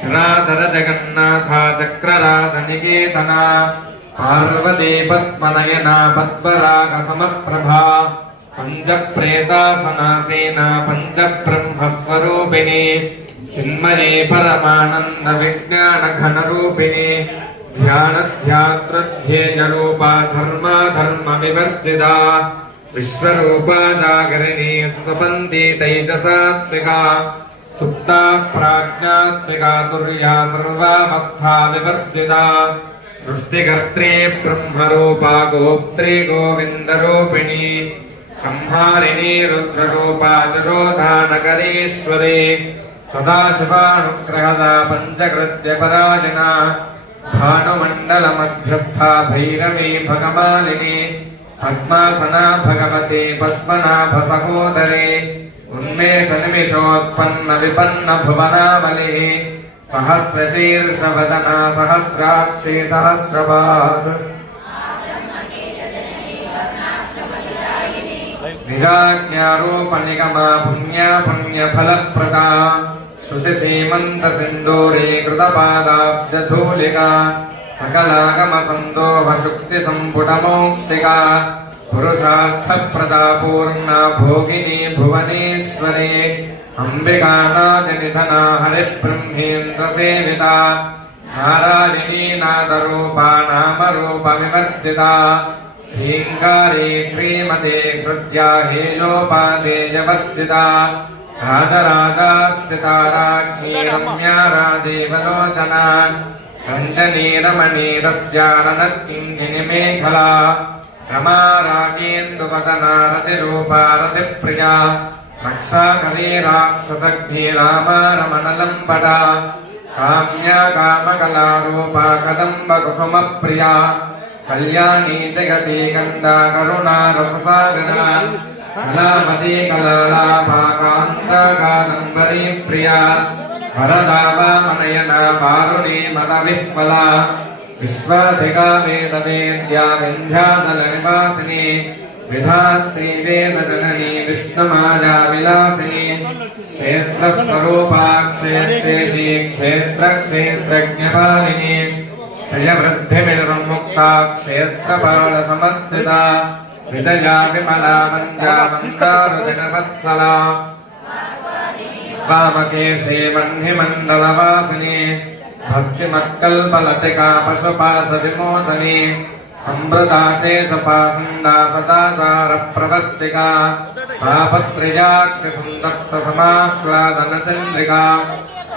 चराचर जगन्नाथा चक्रराज निकेतना पार्वती पद्मनयना पद्मराग समप्रभा पंचप्रेतासनासेना पंचब्रह्मस्वरूपिणी चिन्मये परमानंद विज्ञान घन रूपिणी ध्यानध्यातृध्येयरूपा धर्मा धर्म विवर्जिता विश्वरूपा जागरिणी सुतपन्ती तैजसात्मिका सुप्ता प्राज्ञात्मिका तुर्या सर्वावस्था विवर्जिता सृष्टिकर्त्री ब्रह्मरूपा गोप्त्री गोविन्दरूपिणी संहारिणी रुद्ररूपा तिरोधानकरीश्वरी सदाशिवानुग्रहदा पञ्चकृत्यपरायणा भानुमण्डलमध्यस्था भैरवी भगमालिनी पद्मासना भगवती पद्मनाभसहोदरी उन्मेषनिमिषोत्पन्न विपन्न भुवनावलिः सहस्रशीर्षवदना सहस्राक्षी सहस्रपाद निजाज्ञारूपनिगमा पुण्या पुण्यफलप्रदा श्रुतिसीमन्तसिन्दूरी कृतपादाब्जधूलिका सकलागमसन्दोहशुक्तिसम्पुटमौक्तिका पुरुषार्थप्रदा पूर्णा भोगिनी भुवनेश्वरी अम्बिकानादिनिधना हरिब्रह्मेन्द्रसेविता नारायणी नादरूपा नामरूपविवर्जिता हीङ्गारी श्रीमते कृत्या हेलोपादेयवर्जिता राजराजार्चिता राज्ञी रम्या राजेवलोचना रञ्जनी रमणीरस्यारणकिङ्गिनी मेखला रमा रागेन्दुवदना रतिरूपा रतिप्रिया रक्षाकरी राक्षसग्नी रामा रमणलम्पटा काम्या कामकलारूपा कदम्बकुसुमप्रिया कल्याणी जगती गंगा करुणा रससागरा कलामती कलालाभा कांता कादंबरी प्रिया वरदा वामनयना वारुणी मदविह्वला विश्वाधिका वेदवेद्या विन्ध्याचलनिवासिनी विधात्री वेदजननी विष्णुमाया विलासिनी क्षेत्रस्वरूपा क्षेत्रेशी क्षेत्रक्षेत्रज्ञपालिनी क्षयवृद्धिर्मुक्ता क्षेत्रपालसमर्जिता विजया विमला वन्द्या मन्दारदिनवत्सला वामकेशी वह्निमण्डलवासिनी भक्तिमत्कल्पलतिका पशुपाशविमोचनी सम्भृता शेषपाशुण्डा सदाचारप्रवर्तिका पापत्रियाग्निसन्तप्तसमाह्लादनचन्द्रिका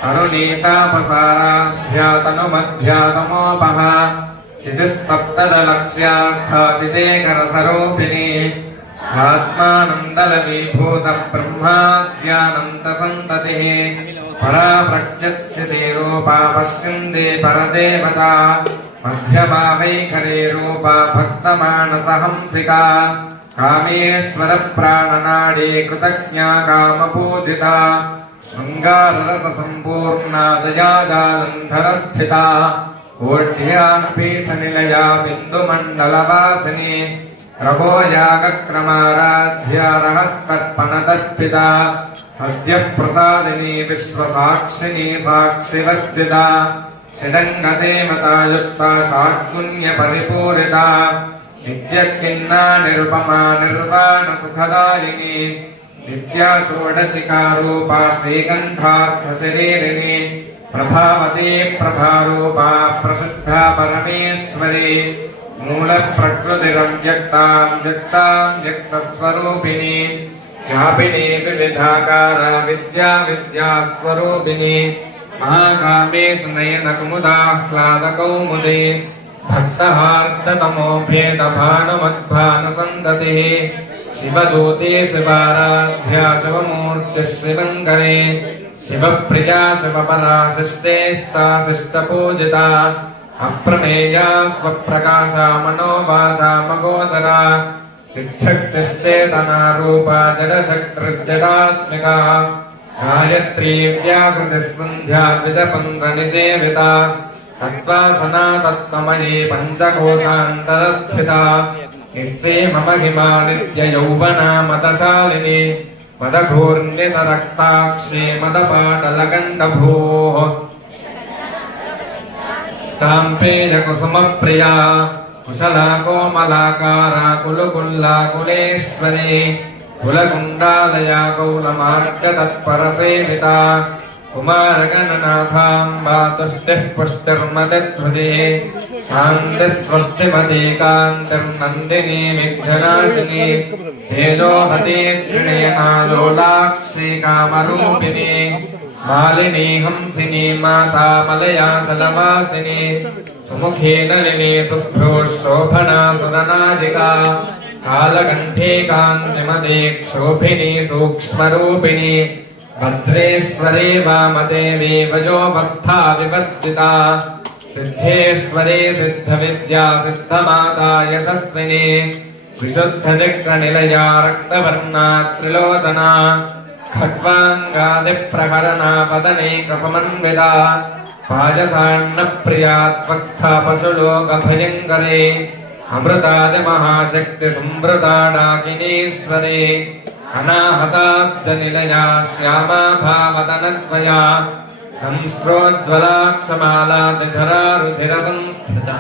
अरुणीतापसाराध्या तनुमध्यातमोपः चितिस्तप्तदलक्ष्यार्थातिदेकरसरोपिणी स्वात्मानन्दलवीभूतब्रह्माद्यानन्तसन्ततिः परा प्रत्यक्षितिरूपा पश्यन्ति परदेवता मध्यमा वैखरीरूपा भक्तमानसहंसिका कामेश्वरप्राणनाडी कृतज्ञा कामपूजिता शृङ्गाररससम्पूर्णा दयाजालन्धरस्थिता कोट्यानपीठनिलया बिन्दुमण्डलवासिनी रघोयागक्रमाराध्या रहस्तर्पणतर्पिता सद्यः प्रसादिनी विश्वसाक्षिणी साक्षिवर्जिता षडङ्गते मतायुक्ता षाड्गुण्यपरिपूरिता नित्यखिन्ना निरुपमा निर्वाणसुखदायिनी नित्या षोडशिकारूपा श्रीकण्ठार्थशरीरिणी प्रभावती प्रभारूपा प्रसिद्धा परमेश्वरी मूलप्रकृतिरव्यक्तां व्यक्तां व्यक्तस्वरूपिणी व्यापिनी विविधाकारा विद्या विद्यास्वरूपिणी महाकामेश नयनकुमुदाह्लादकौमुदी भक्तहार्दतमोभेदभानुमद्भानुसन्ततिः शिवदूते शिवाराध्या शिवमूर्तिः शिवङ्करे शिवप्रिया शिवपरा शिष्टेष्टा शिष्टपूजिता अप्रमेया स्वप्रकाशा मनोवाचा मगोदरा सिद्धक्तिश्चेतना रूपा जडशक्तिर्जडात्मिका गायत्री व्याकृतिः सन्ध्या विदपन्द्रनिसेविता तत्त्वासना तत्त्वमयी पञ्चकोशान्तरस्थिता निस्सेममहिमा नित्ययौवना मतशालिनी मदघूर्णितरक्ताक्षी मदपाटलगण्डभूः चाम्पेयकुसुमप्रिया कुशला कोमलाकारा कुलकुल्लाकुलेश्वरी कुलकुण्डालया कौलमार्गतत्परसेविता कुमारगणनाथाम्बा तुष्टिः पुष्टिर्मतिध्वजे शान्तिः स्वस्तिमती कान्तिर्नन्दिनी विघ्ननाशिनी तेजोहती त्रिणयना लोलाक्षी कामरूपिणी मालिनी हंसिनी माता मलया जलवासिनी सुमुखी नलिनी शुभ्रो शोभना सुरनादिका कालकण्ठी कान्तिमती क्षोभिनी सूक्ष्मरूपिणी वज्रेश्वरी वामदेवी वजोवस्था विवर्जिता सिद्धेश्वरी सिद्धविद्या सिद्धमाता यशस्विनी विशुद्धदिक्कनिलया रक्तवर्णा त्रिलोचना खड्वाङ्गादिप्रहरणा वदनैकसमन्विता पायसान्नप्रिया त्वक्स्था पशुलोकभयङ्करी अमृतादिमहाशक्तिसंवृता डाकिनीश्वरी अनाहताब्जनिलया श्यामा भावदनद्वया हंस्त्रोज्ज्वलाक्षमालादिधरा रुधिरसंस्थिता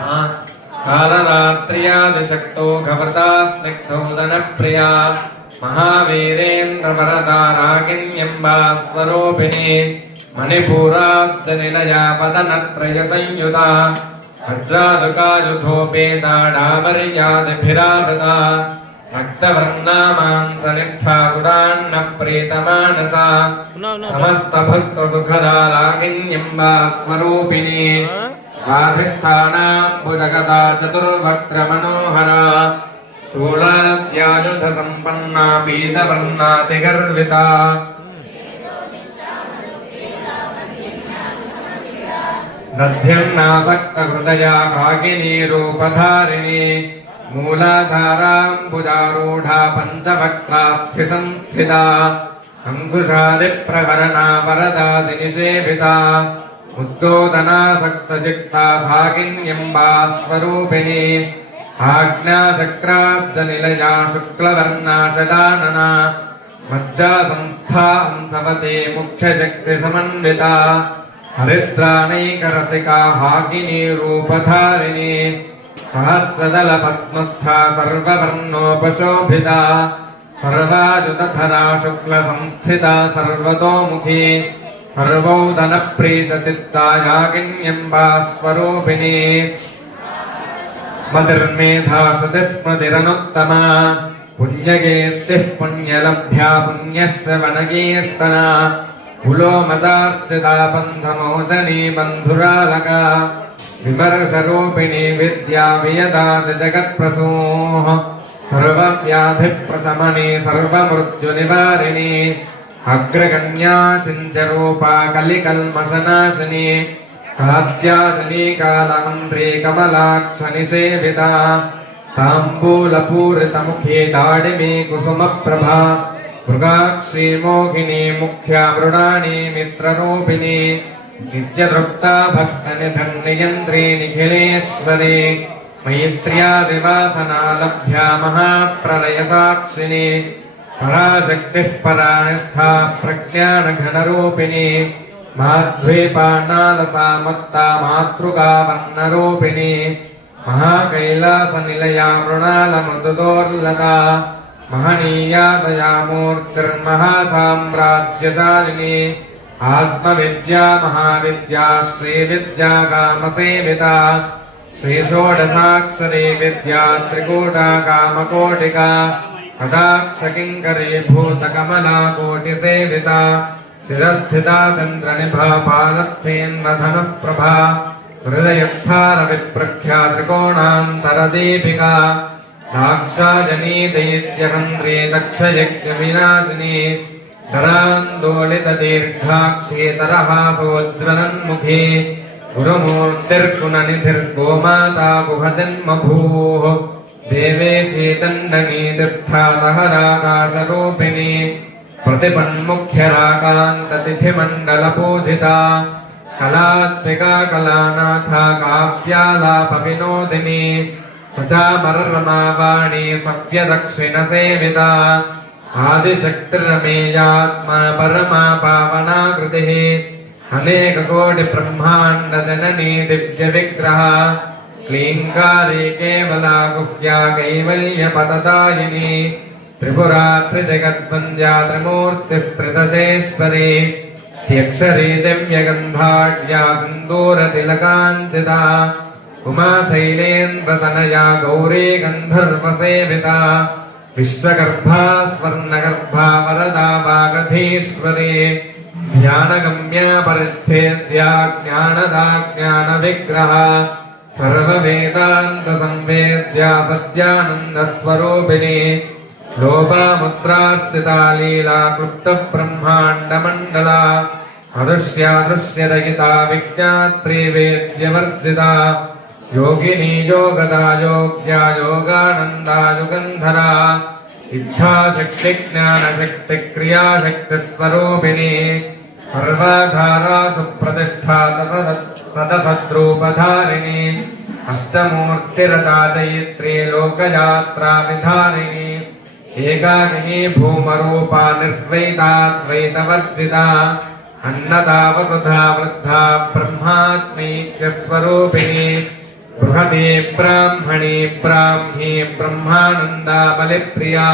कालरात्र्यादिशक्तो घवृता स्निग्धोदनप्रिया महावीरेन्द्रवरदा रागिण्यम्बा स्वरूपिणी मणिपूराब्जनिलया वदनत्रयसंयुता वज्रालुकायुधोपेता डामर्यादिभिरावृता भक्तवर्णामांसनिष्ठा गुडान्नप्रीतमानसा समस्तभक्तसुखदा लागिन्यम्बा स्वरूपिणी स्वाधिष्ठानाम्बुजगदा चतुर्वक्त्रमनोहरा शूलाद्यायुधसम्पन्ना पीतवर्णातिगर्विता दध्यन्नासक्तहृदया भागिनी रूपधारिणी मूलाधाराम्बुजारूढा पञ्चवक्त्रास्थिसंस्थिता अङ्कुशादिप्रहरणा वरदादिनिषेविता उद्गोदनासक्तचित्ता सागिन्यम्बा स्वरूपिणी आज्ञाचक्राब्जनिलया शुक्लवर्णा षडानना मज्जासंस्था हंसवती मुख्यशक्तिसमन्विता हरिद्राणैकरसिका हाकिनी रूपधारिणी सहस्रदलपद्मस्था सर्ववर्णोपशोभिता सर्वायुधधरा शुक्लसंस्थिता सर्वतोमुखी सर्वौदनप्रीतचित्ता यागिन्यम्बा स्वरूपिणी मतिर्मेधा सतिस्मृतिरनुत्तमा पुण्यकीर्तिः पुण्यलभ्या पुण्यश्रवणकीर्तना कुलोमदार्चिता बन्धमोचनी बन्धुरालका विमर्शरूपिणी विद्या वियदाति जगत्प्रसूः सर्वव्याधिप्रशमनी सर्वमृत्युनिवारिणी अग्रगण्या चिन्त्यरूपा कलिकल्मषनाशिनी कात्यायनी कालमन्त्री कमलाक्षनिसेविता ताम्बूलपूरितमुखी दाडिमी कुसुमप्रभा मृगाक्षी मोहिनी मुख्या मृडानी मित्ररूपिणी नित्यतृप्ता भक्तनिधन्नियन्त्री निखिलेश्वरी मैत्र्यादिवासना लभ्या महाप्रलयसाक्षिणी पराशक्तिः परानिष्ठा प्रज्ञानघनरूपिणी माध्वीपाणालसा मत्ता मातृका वर्णरूपिणी महाकैलासनिलया मृणालमृदुदोर्लता महनीया दया मूर्तिर्महासाम्राज्यशालिनी आत्मविद्या महाविद्या श्रीविद्या कामसेविता श्रीषोडशाक्षरी विद्या त्रिकूटा कामकोटिका कटाक्षकिङ्करी भूतकमला कोटिसेविता शिरस्थिता चन्द्रनिभा पालस्थेन्वधनुप्रभा हृदयस्थानविप्रख्या त्रिकोणान्तरदीपिका दाक्षायनी दैत्यहन्त्री दक्षयज्ञविनाशिनी धरान्दोलितदीर्घाक्षेतरहासोज्ज्वलन्मुखी गुरुमूर्तिर्गुणनिधिर्गोमाता गुहजन्मभूः देवेशी दण्डनीतिस्थातहराकाशरूपिणी प्रतिपन्मुख्यराकान्ततिथिमण्डलपूजिता कलात्मिका कलानाथा काव्यालापविनोदिनी सचामर्रमावाणी सव्यदक्षिणसेविता आदिशक्तिरमेयात्मा परमा पावनाकृतिः अनेककोटिब्रह्माण्डजननी दिव्यविग्रह क्लीङ्कारी केवला गुह्या कैवल्यपददायिनी त्रिपुरा त्रिजगद्वन्द्या त्रिमूर्तिस्त्रिदशेश्वरी ह्यक्षरी दिव्यगन्धाढ्या सिन्दूरतिलकाञ्चिता उमा शैलेन्द्रतनया गौरी गन्धर्वसेविता विश्वगर्भा स्वर्णगर्भा वरदा वागधीश्वरी ज्ञानगम्या परिच्छेद्या ज्ञानदा ज्ञानविग्रह सर्ववेदान्तसंवेद्या सत्यानन्दस्वरूपिणी लोपामुद्रार्चिता लीला क्लुप्तब्रह्माण्डमण्डला अदृश्यादृश्यरहिता विज्ञात्री वेद्यवर्जिता योगिनी योगदा योग्या योगानन्दा युगन्धरा इच्छाशक्तिज्ञानशक्तिक्रियाशक्तिस्वरूपिणी सर्वाधारा सुप्रतिष्ठा सदसद्रूपधारिणी अष्टमूर्तिरता चैत्री लोकयात्रा विधारिणी एकाकिनी भूमरूपा निर्द्वैताद्वैतवर्जिता अन्नदा वसुधा वृद्धा ब्रह्मात्मैक्यस्वरूपिणी बृहती ब्राह्मणी ब्राह्मी ब्रह्मानन्दा बलिप्रिया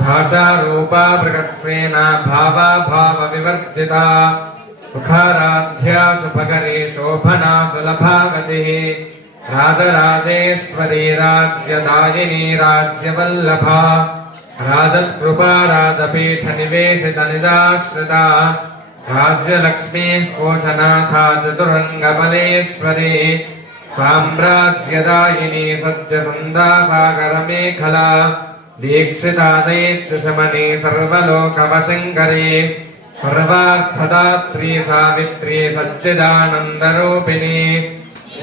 भाषारूपा बृहत्सेना भावा भावविवर्जिता सुखाराध्या सुभगरी शोभना सुलभा गतिः राजराजेश्वरी राज्यदायिनी राज्यवल्लभा राजत्कृपा राजपीठनिवेशितनिदाश्रिता राज्यलक्ष्मी कोशनाथा चतुरङ्गबलेश्वरी साम्राज्यदायिनी सत्यसन्दासागरमेखला दीक्षिता दैत्यशमनी सर्वलोकवशङ्करी सर्वार्थदात्री सावित्री सच्चिदानन्दरूपिणी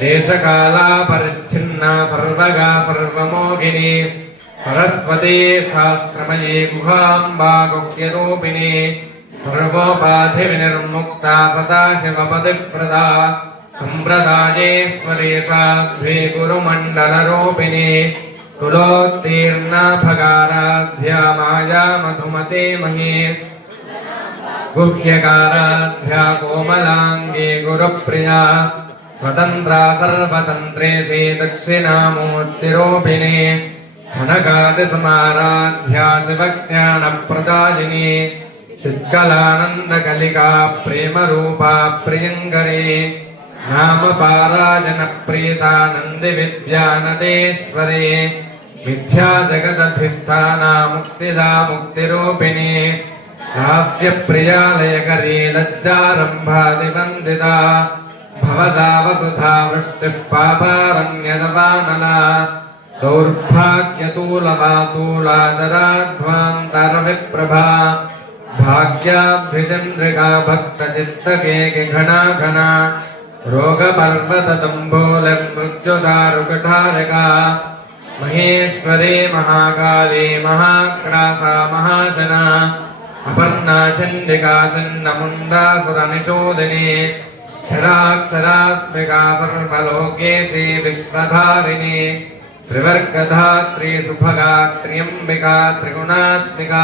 देशकाला परिच्छिन्ना सर्वगा सर्वमोहिनी सरस्वती शास्त्रमयी गुहाम्बा गुह्यरूपिणी सर्वोपाधिविनिर्मुक्ता सदाशिवपदिप्रदा सम्प्रदायेश्वरी साध्वी गुरुमण्डलरूपिणी तुलोत्तीर्णा भगाराध्या माया मधुमते मही गुह्यकाराध्या कोमलाङ्गी गुरुप्रिया स्वतन्त्रा सर्वतन्त्रेशी दक्षिणामूर्तिरूपिणी धनगादिसमाराध्या शिवज्ञानप्रदायिनी चित्कलानन्दकलिका प्रेमरूपा प्रियङ्करी नामपारायणप्रीता नन्दिविद्यानदेश्वरी मिथ्या जगदधिष्ठाना मुक्तिदा मुक्तिरूपिणी हास्यप्रियालयकरी लज्जारम्भादिवन्दिता भवदा वसुधा वृष्टिः पापारण्यदवानला दौर्भाग्यतूलवातूलादराध्वान्तरविप्रभा भाग्याब्धिचन्द्रिका भक्तचित्तके घना घना रोगपर्वततम्बूलमृत्युदारुकठारिका महेश्वरी महाकाली महाक्रासा महाशना अपर्णा चण्डिका चण्डमुण्डासुरनिषोदिनी क्षराक्षरात्मिका सर्वलोकेशी विश्वधारिणी त्रिवर्गधात्री सुभगा त्र्यम्बिका त्रिगुणात्मिका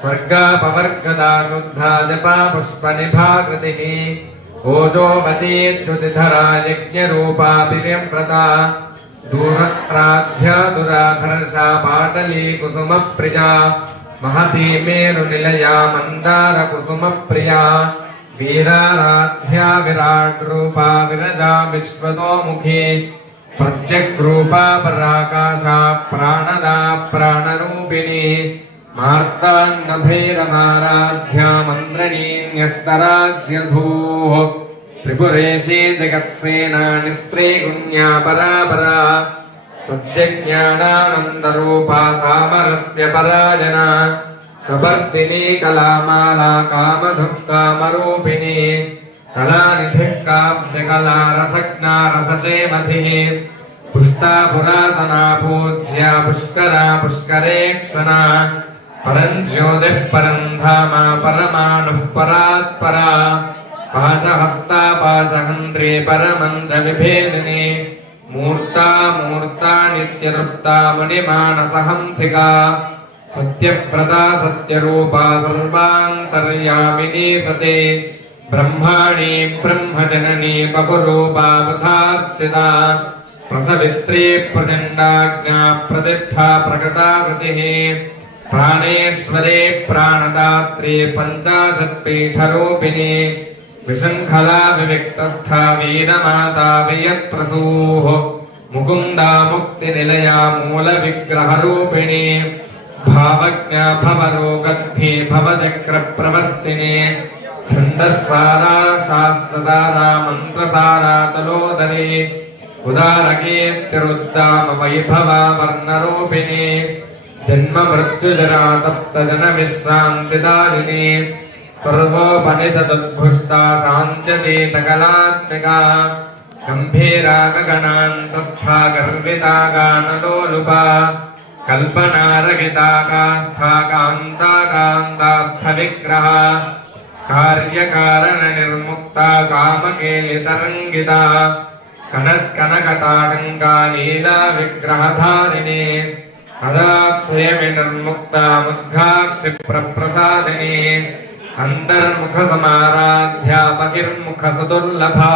स्वर्गापवर्गदा शुद्धा जपा पुष्पनिभाकृतिः ओजोवती द्युतिधरा यज्ञरूपा विव्यम्प्रता दूरत्राध्या दुराधर्षा पाटली कुसुमप्रिया महती मेरुनिलया मन्दारकुसुमप्रिया वीराराध्या विराट्रूपा विरजा विश्वतोमुखी प्रत्यग्रूपा पराकाशा प्राणदा प्राणरूपिणी मार्ताण्डभैरवाराध्या मन्द्रणीन्यस्तराज्यभूः त्रिपुरेशी जगत्सेना निस्त्रीगुण्या परापरा सत्यज्ञानानन्दरूपा सामरस्य पराजना कपर्दिनी कलामाला कामधुः कामरूपिणी कलानिधिः काव्यकला रसज्ञा रसशेमधिः पुष्टा पुरातना पूज्या पुष्करा पुष्करेक्षणा परं ज्योतिः परं धाम परमाणुः परात्परा पाशहस्ता पाशहन्त्री परमन्त्रविभेदिनी मूर्ता मूर्ता नित्यतृप्ता मणिमानसहंसिका सत्यप्रदा सत्यरूपा सर्वान्तर्यामिनी सते ब्रह्माणी ब्रह्मजननी बहुरूपा बुधार्चिता प्रसवित्री प्रचण्डाज्ञा प्रतिष्ठा प्रकटावतिः प्राणेश्वरे प्राणदात्री पञ्चाशत्पीठरूपिणी विशृङ्खला विविक्तस्था वीरमाता वियत्प्रसूः मुकुन्दा मुक्तिनिलया मूलविग्रहरूपिणी भावज्ञा भवरोगग्धि भवचक्रप्रवर्तिनी छन्दस्सारा शास्त्रसारा मन्त्रसारा तलोदरी उदारकीर्तिरुद्दाम वैभवा वर्णरूपिणी जन्म मृत्युजरा तप्तजनविश्रान्तिदायिनी सर्वोपनिषदुद्भुष्टा शान्त्यतीतकलात्मिका गम्भीरा गगनान्तस्था गर्विता गानलोलुपा कल्पनारहिता काष्ठा कान्ता कान्तार्थविग्रहा कार्यकारणनिर्मुक्ता कामकेलितरङ्गिता कनत्कनकताटङ्का लीला विग्रहधारिणी अदाक्षयविनिर्मुक्ता मुद्गाक्षिप्रप्रसादिनी अन्तर्मुखसमाराध्या बहिर्मुखसुदुर्लभा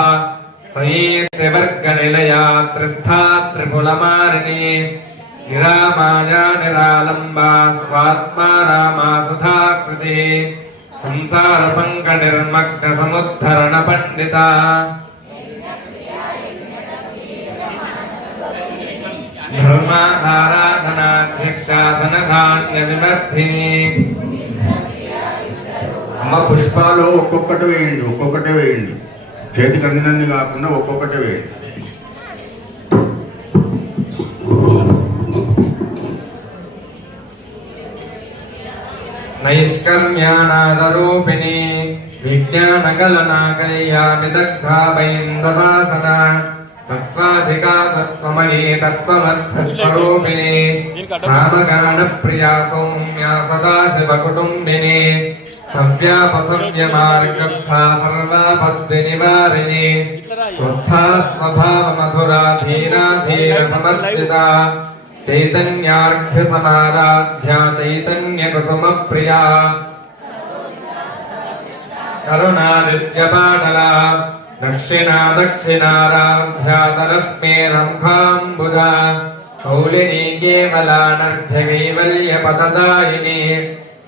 तयी त्रिवर्गनिलया त्रिस्था त्रिपुलमारिणी निरामाया निरालम्बा स्वात्मा रामा सुधाकृतिः संसारपङ्कनिर्मग्नसमुद्धरणपण्डिता धर्माधाराधनाध्यक्षा धनधान्यविवर्धिनी అమ్మ పుష్పాలు ఒక్కొక్కటి వేయండి చేతికి అందినన్ని కాకుండా ఒక్కొక్కటి వేయండి. नैष्कर्म्यानादरूपिणी विज्ञानकलना कल्याणि दग्धा वैन्दवासना तत्त्वाधिका तत्त्वमयी तत्त्वमर्थस्वरूपिणी सामगानप्रिया सौम्या सदाशिवकुटुम्बिनी सव्यापसव्यमार्गस्था सर्वापद्विनिवारिणी स्वस्था स्वभावमधुरा धीरा धीरसमर्जिता चैतन्यार्घ्यसमाराध्या चैतन्यकुसुमप्रिया करुणादित्यपाटला दक्षिणाराध्या तरस्मेरमुखाम्बुजा कौलिनी केवलानर्घ्यकैवल्यपददायिनी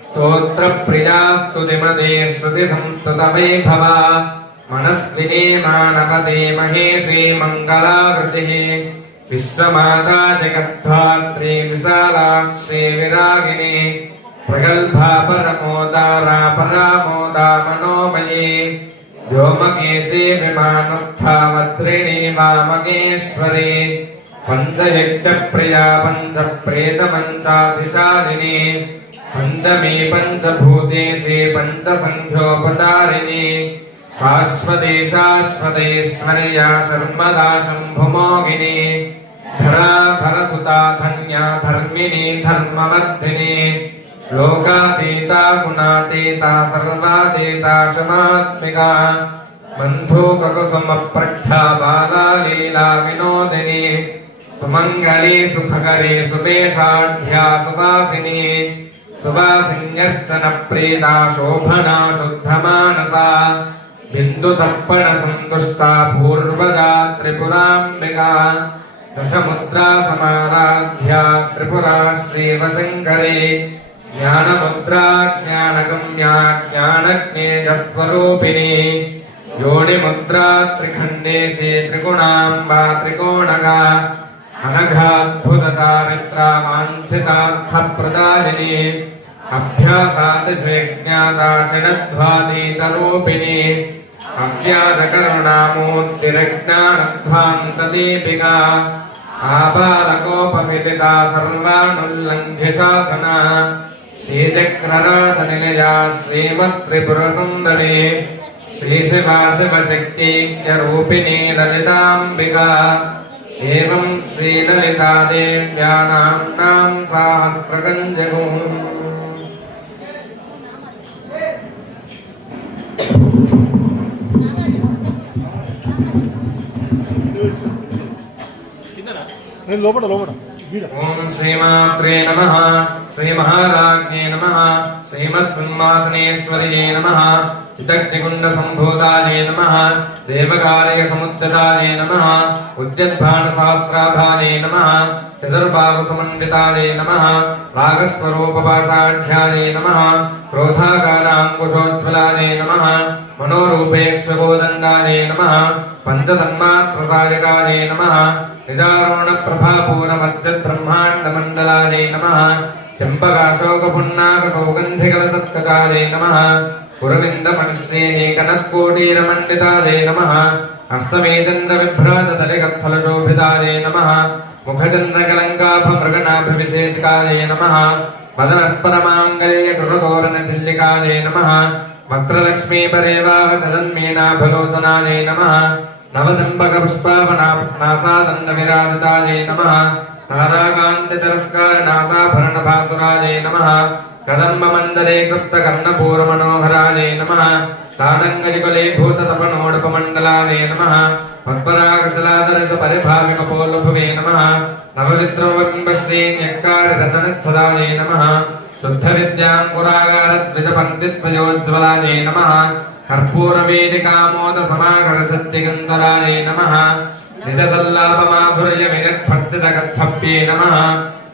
स्तोत्रप्रिया स्तुतिमते श्रुतिसंस्तुतवैभवा मनस्विनी मानपते महेशी मङ्गलाकृतिः विश्वमाता जगद्धात्री विशालाक्षी विरागिणी प्रगल्भा परमोदारा परामोदा मनोमयी व्योमकेशी विमानस्था वत्रिणी वामकेश्वरी पञ्चयज्ञप्रिया पञ्चप्रेतमञ्चाधिशालिनी पञ्चमी पञ्चभूतेशी पञ्चसङ्ख्योपचारिणी शाश्वती शाश्वतेश्वर्या शर्मदा शम्भुमोगिनी धराधरसुता धन्या धर्मिणी धर्मवर्धिनी लोकातीता गुणातीता सर्वातीता शमात्मिका बन्धुककुसुमप्रख्या बाला लीला विनोदिनी सुमङ्गली सुखकरी सुपेशाढ्या सुवासिनी सुवासिन्यर्चनप्रीता शोभना शुद्धमानसा बिन्दुतर्पणसन्तुष्टा पूर्वजा त्रिपुराम्बिका दशमुद्रा समाराध्या त्रिपुरा श्रीवशङ्करी ज्ञानमुद्रा ज्ञानगम्या ज्ञानज्ञेयस्वरूपिणी योनिमुद्रा त्रिखण्डेशी त्रिगुणाम्बा त्रिकोणगा अनघाद्भुतचारित्रा वाञ्छितार्थप्रदायिनी अभ्यासातिशयज्ञाता षडध्वातीतरूपिणी अव्याजकरुणामूर्तिरज्ञानध्वान्तदीपिका आबालकोपमितिता सर्वानुल्लङ्घ्य शासना श्रीचक्रराजनिलया श्रीमत्त्रिपुरसुन्दरी श्रीशिवा शिवशक्तिज्ञरूपिणी ललिताम्बिका एवं श्रीललिता देव्या नाम्नां सहस्रगञ्जगुम् లోపల ఓం శ్రీమాత్రే నమః శ్రీమహారాజ్ఞే నమః శ్రీమత్సింహాసనేశ్వర్యే నమః చిత్తగ్నికుండ సంభూతాయే నమః దేవకార్య సముద్యతాయే నమః ఉద్యద్భాణ సహస్రాభానే నమః చతుర్బాహు సమన్వితాయే నమః రాగస్వరూపపాషాఢ్యాయే నమః క్రోధాకారాంకుశోజ్వలాయే నమః మనోరూపేక్షగోదండాయే నమః పంచతన్మాత్రసాయకాయే నమః నిజారోణ ప్రభాపూరమధ్యబ్రహ్మాండమండలాయే నమః చంపకాశోకపున్నాక సౌగంధికలసత్కచాయే నమః పురవిందమనిశ్రేణీకనత్కోటీరమండితాయే నమః అష్టమే చంద్ర విభ్రాతతలికస్థలశోభితాయే నమః ముఖచంద్రకలంకాభమృగనాభవిశేషికాయే నమః మదనస్పరమాంగల్యకృతోరణచిల్లికాయే నమః వక్రలక్ష్మీపరేవాహచలన్మీనాభలోచనాయే నమః నవచంపకపుష్పావనాసాదండవిరాజితాయే నమః తారాకాంతితరస్కారనాసాభరణభాసురాయే నమః కదంబమందరే కృప్తకర్ణపూరమనోహరాయే నమః తాడంగలికులీభూతతపనోడపమండలాయే నమః పద్మరాగశలాదర్శ పరిభావికపోలుభవే నమః నవవిద్రవంబశ్రీన్యక్కారిరతనచ్చదాయే నమః శుద్ధ విద్యాంకురాగారద్విజపండిత్వయోజ్వలాయే నమః కర్పూరవేదికామోద సమాకర్షద్దిగంధరాయే నమః నిజసల్లాపమాధుర్య వినిర్భర్జితగచ్చప్యే నమః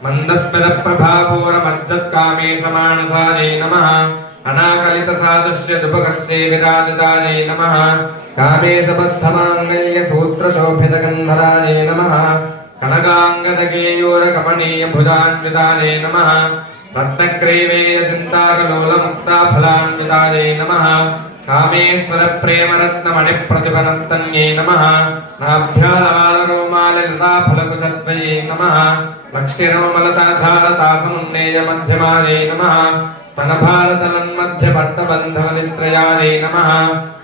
మందస్మిత ప్రభాపూరమజ్జత్కామేశమానసాయే నమః అనాకలిత సాదృశ్య దుపకశ్చే విరాజితాయే నమః కామేశబద్ధమాంగల్య సూత్రశోభితగంధరాయే నమః కనకాంగదగేయూర కమనీయ భుజాన్వితాయే నమః రత్నగ్రీవేయ చింతాకలోలముక్తాఫలాన్వితాయే నమః కామేశ్వర ప్రేమరత్నమణి ప్రతిపనస్తన్యే నమః నాభ్యాలమాలరోమాలలితాఫలకుచద్వయే నమః లక్ష్మీరమలతాధారతాసమున్నేయ మధ్యమాయే నమః స్తనభారతలన్మధ్యపట్టబంధవనిత్రయాయే నమః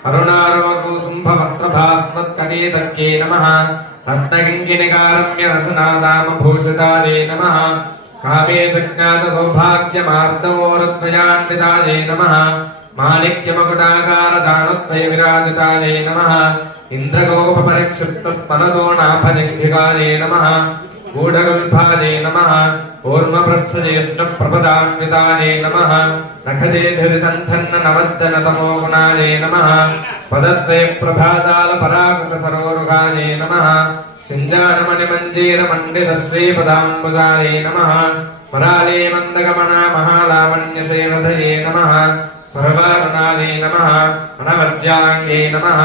అరుణారుమకుసుంభవస్త్రభాస్వత్కటీతక్యే నమః రత్నకింకిణికారమ్య రసనాదామభూషితాయే నమః కామేశజ్ఞాత సౌభాగ్యమార్దవోరుద్వయాన్వితాయే నమః మాణిక్యమకుటాకార దానుద్వయ విరాజితాయే నమః ఇంద్రగోప పరిక్షిప్త స్మరదోణాభనిఘికాయే నమః గూఢగుల్ఫాయే నమః ఊర్మపృష్ఠజ్యేష్ఠ ప్రపదాన్వితాయే నమః నఖదేధిరిసంఛన్న నవద్దన తమోగుణాయే నమః పదద్వయ ప్రభాతాల పరాకృత సరోరుగాయే నమః సింజానమణి మంజీర మండిత శ్రీపదాంబుజాయే నమః పరాలే మందగమన మహాలావణ్య సేవధయే నమః సర్వారుణాయే నమః అనవర్జ్యాంగే నమః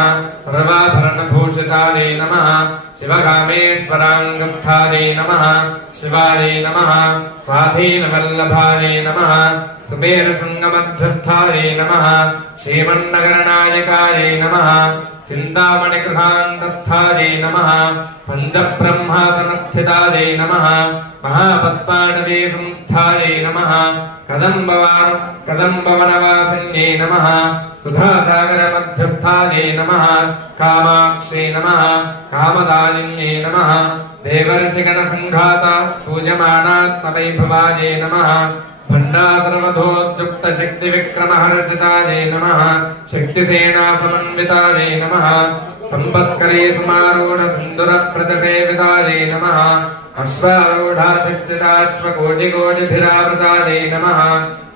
సర్వాభరణభూషితాయే నమః శివకామేశ్వరాంగస్థాయే నమః శివాయే నమః స్వాధీనవల్లభాయే నమః కుబేరశృంగమధ్యస్థాయే నమః శ్రీమన్నగరనాయకాయే నమః చింతామణిగృహాంతస్థాయే నమః పంచబ్రహ్మాసనస్థితాయే నమః మహాపద్మానవే సంస్థాయే నమః కదంబవనవాసిన్యే నమః సుధాసాగరమధ్యస్థాయే నమః కామాక్షే నమః కామదాయిన్యే నమః దేవర్షిగణసంఘాత పూజమానాత్మవైభవాయే నమః భండాసర్వధోద్యుక్త శక్తి విక్రమహర్షితాయే నమః శక్తిసేనా సమన్వితాయే నమః సంపత్కరే సమారూఢ సింధుర ప్రజసేవితాయే నమః అశ్వారూఢాధిష్ఠితాశ్వకోటికోటిభిరావృతాయే నమః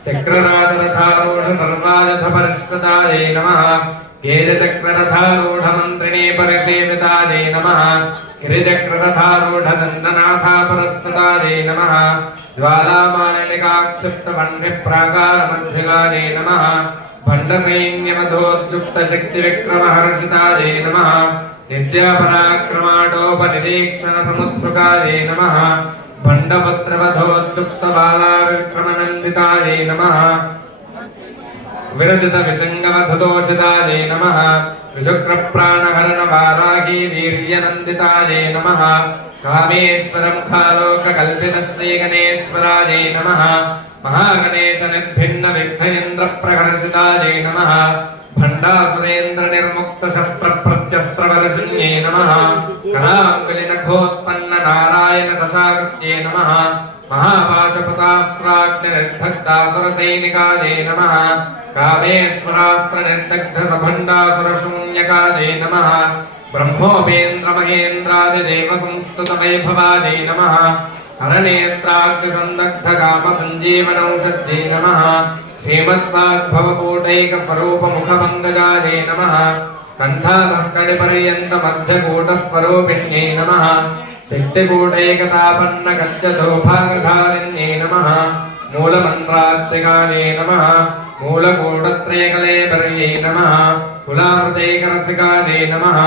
చక్రరాజరథారూఢ సర్వాయుధ పరిష్కృతాయే నమః గేజచక్రరథారూఢ మంత్రిణీ పరిసేవితాయే నమః గిరిచక్రరథారూఢ దండనాథా పురస్కృతాయే నమః జ్వాలామాలికాక్షిప్త వన్నిప్రాకారమధ్యగాయే నమః భండసైన్యమధోద్యుక్త శక్తి విక్రమహర్షితాయే నమః నిత్యాపరాక్రమాటోపనిరీక్షణ సముత్సుకాయే నమః భండపత్రవధోద్యుక్త బాలా విక్రమనందితాయే నమః విరజిత విసంగమధుతోషితాయే నమః విశుక్రప్రాణహరణ వారాగీ వీర్యనందితాయే నమః కామేశ్వర ముఖాలోక కల్పిత శ్రీగణేశ్వరాయే నమః మహాగణేశ నిర్భిన్న విఘ్నేంద్ర ప్రహర్షితాయే నమః భండాసురేంద్ర నిర్ముక్త శస్త్ర ప్రత్యస్త్రవర్షిణ్యే నమః కరాంగులి నఖోత్పన్న నారాయణ దశాకృత్యే నమః మహాపాశపతాస్త్రాగ్ని నిర్దగ్ధాసుర సైనికాయే నమః కామేశ్వరాస్త్ర నిర్దగ్ధ సభండాసుర శూన్యకాయే నమః బ్రహ్మోపేంద్ర మహేంద్రాది దేవ సంస్తుత వైభవాయే నమః हरनेत्राग्निसन्दग्धकामसञ्जीवनौषध्ये नमः श्रीमद्वाग्भवकूटैकस्वरूपमुखपङ्कजायै नमः कण्ठातः कटिपर्यन्तमध्यकूटस्वरूपिण्यै नमः शक्तिकूटैकतापन्नकट्यधोभागधारिण्यै नमः मूलमन्त्रात्मिकायै नमः मूलकूटत्रयकलेपर्यै नमः कुलामृतैकरसिकायै नमः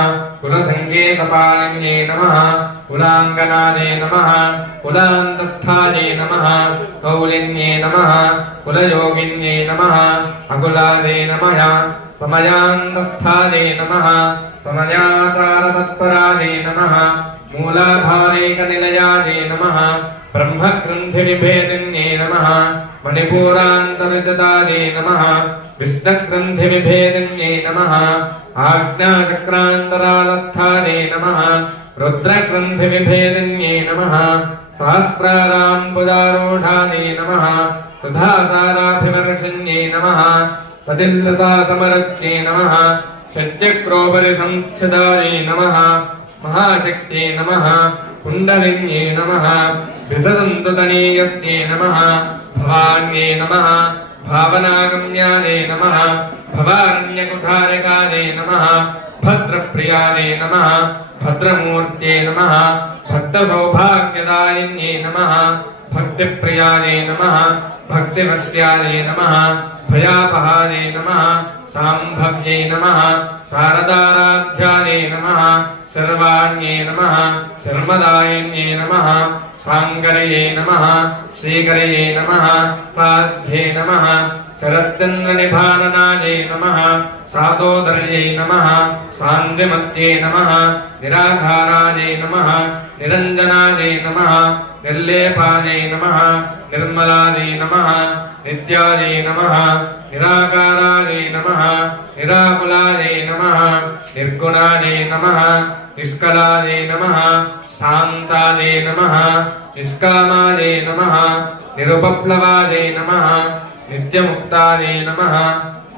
कुलसङ्केतपालिन्यै नमः कुलाङ्गनायै नमः कुलान्तस्थायै नमः कौलिन्यै नमः कुलयोगिन्यै नमः अकुलायै नमः समयान्तस्थायै नमः समयाचारतत्परायै नमः मूलाधारैकनिलयायै नमः ब्रह्मग्रन्थिविभेदिन्यै नमः मणिपूरान्तर्गतायै नमः विष्णुग्रन्थिविभेदिन्यै नमः आज्ञाचक्रान्तरालस्थायै नमः रुद्रग्रन्थिविभेदिन्यै नमः सहस्राराम्बुजारूढायै नमः सुधासाराभिवर्षिण्यै नमः तटिल्लतासमरच्यै नमः षट्चक्रोपरिसंस्थितायै नमः महाशक्त्यै नमः कुण्डलिन्यै नमः विसदन्ततनीयस्यै नमः भवान्यै नमः भावनागम्यायै नमः भवारण्यकुठारिकायै नमः भद्रप्रियायै नमः भद्रमूर्त्यै नमः भक्तसौभाग्यदायिन्यै नमः भक्तिप्रियायै नमः भक्तिवश्यायै नमः भयापहायै नमः साम्भव्यै नमः शारदाराध्यायै नमः सर्वाण्यै नमः शर्मदायिन्यै नमः साङ्गर्यै नमः श्रीकर्यै नमः साध्यै नमः शरच्चन्द्रनिभाननायै नमः सादोदर्यै नमः सान्दिमत्यै नमः निराधारायै नमः निरञ्जनायै नमः निर्लेपायै नमः निर्मलायै नमः नित्यायै नमः निराकारायै नमः निराकुलायै नमः निर्गुणायै नमः निष्कलायै नमः शान्तायै नमः निष्कामायै नमः निरुपप्लवायै नमः नित्यमुक्तायै नमः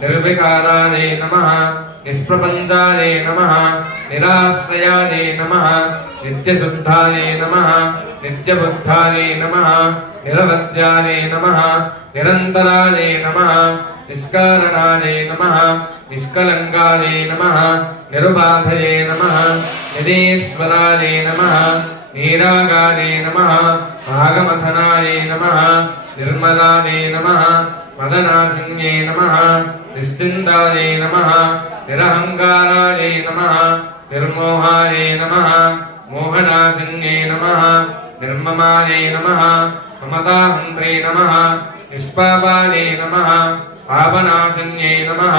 निर्विकारायै नमः निष्प्रपञ्चायै नमः निराश्रयायै नमः नित्यशुद्धायै नमः नित्यबुद्धायै नमः निरवध्यायै नमः निरन्तरायै नमः निष्कारणायै नमः निष्कलङ्कायै नमः निरुबाधये नमः निरीश्वरायै नमः नीरागायै नमः आगमथनायै नमः निर्मलायै नमः मदनाशिन्यै नमः निश्चिन्तायै नमः निरहङ्कारायै नमः निर्मोहायै नमः मोहनाशिन्यै नमः निर्ममायै नमः ममताहन्त्रे नमः निष्पापायै नमः पापनाशिन्यै नमः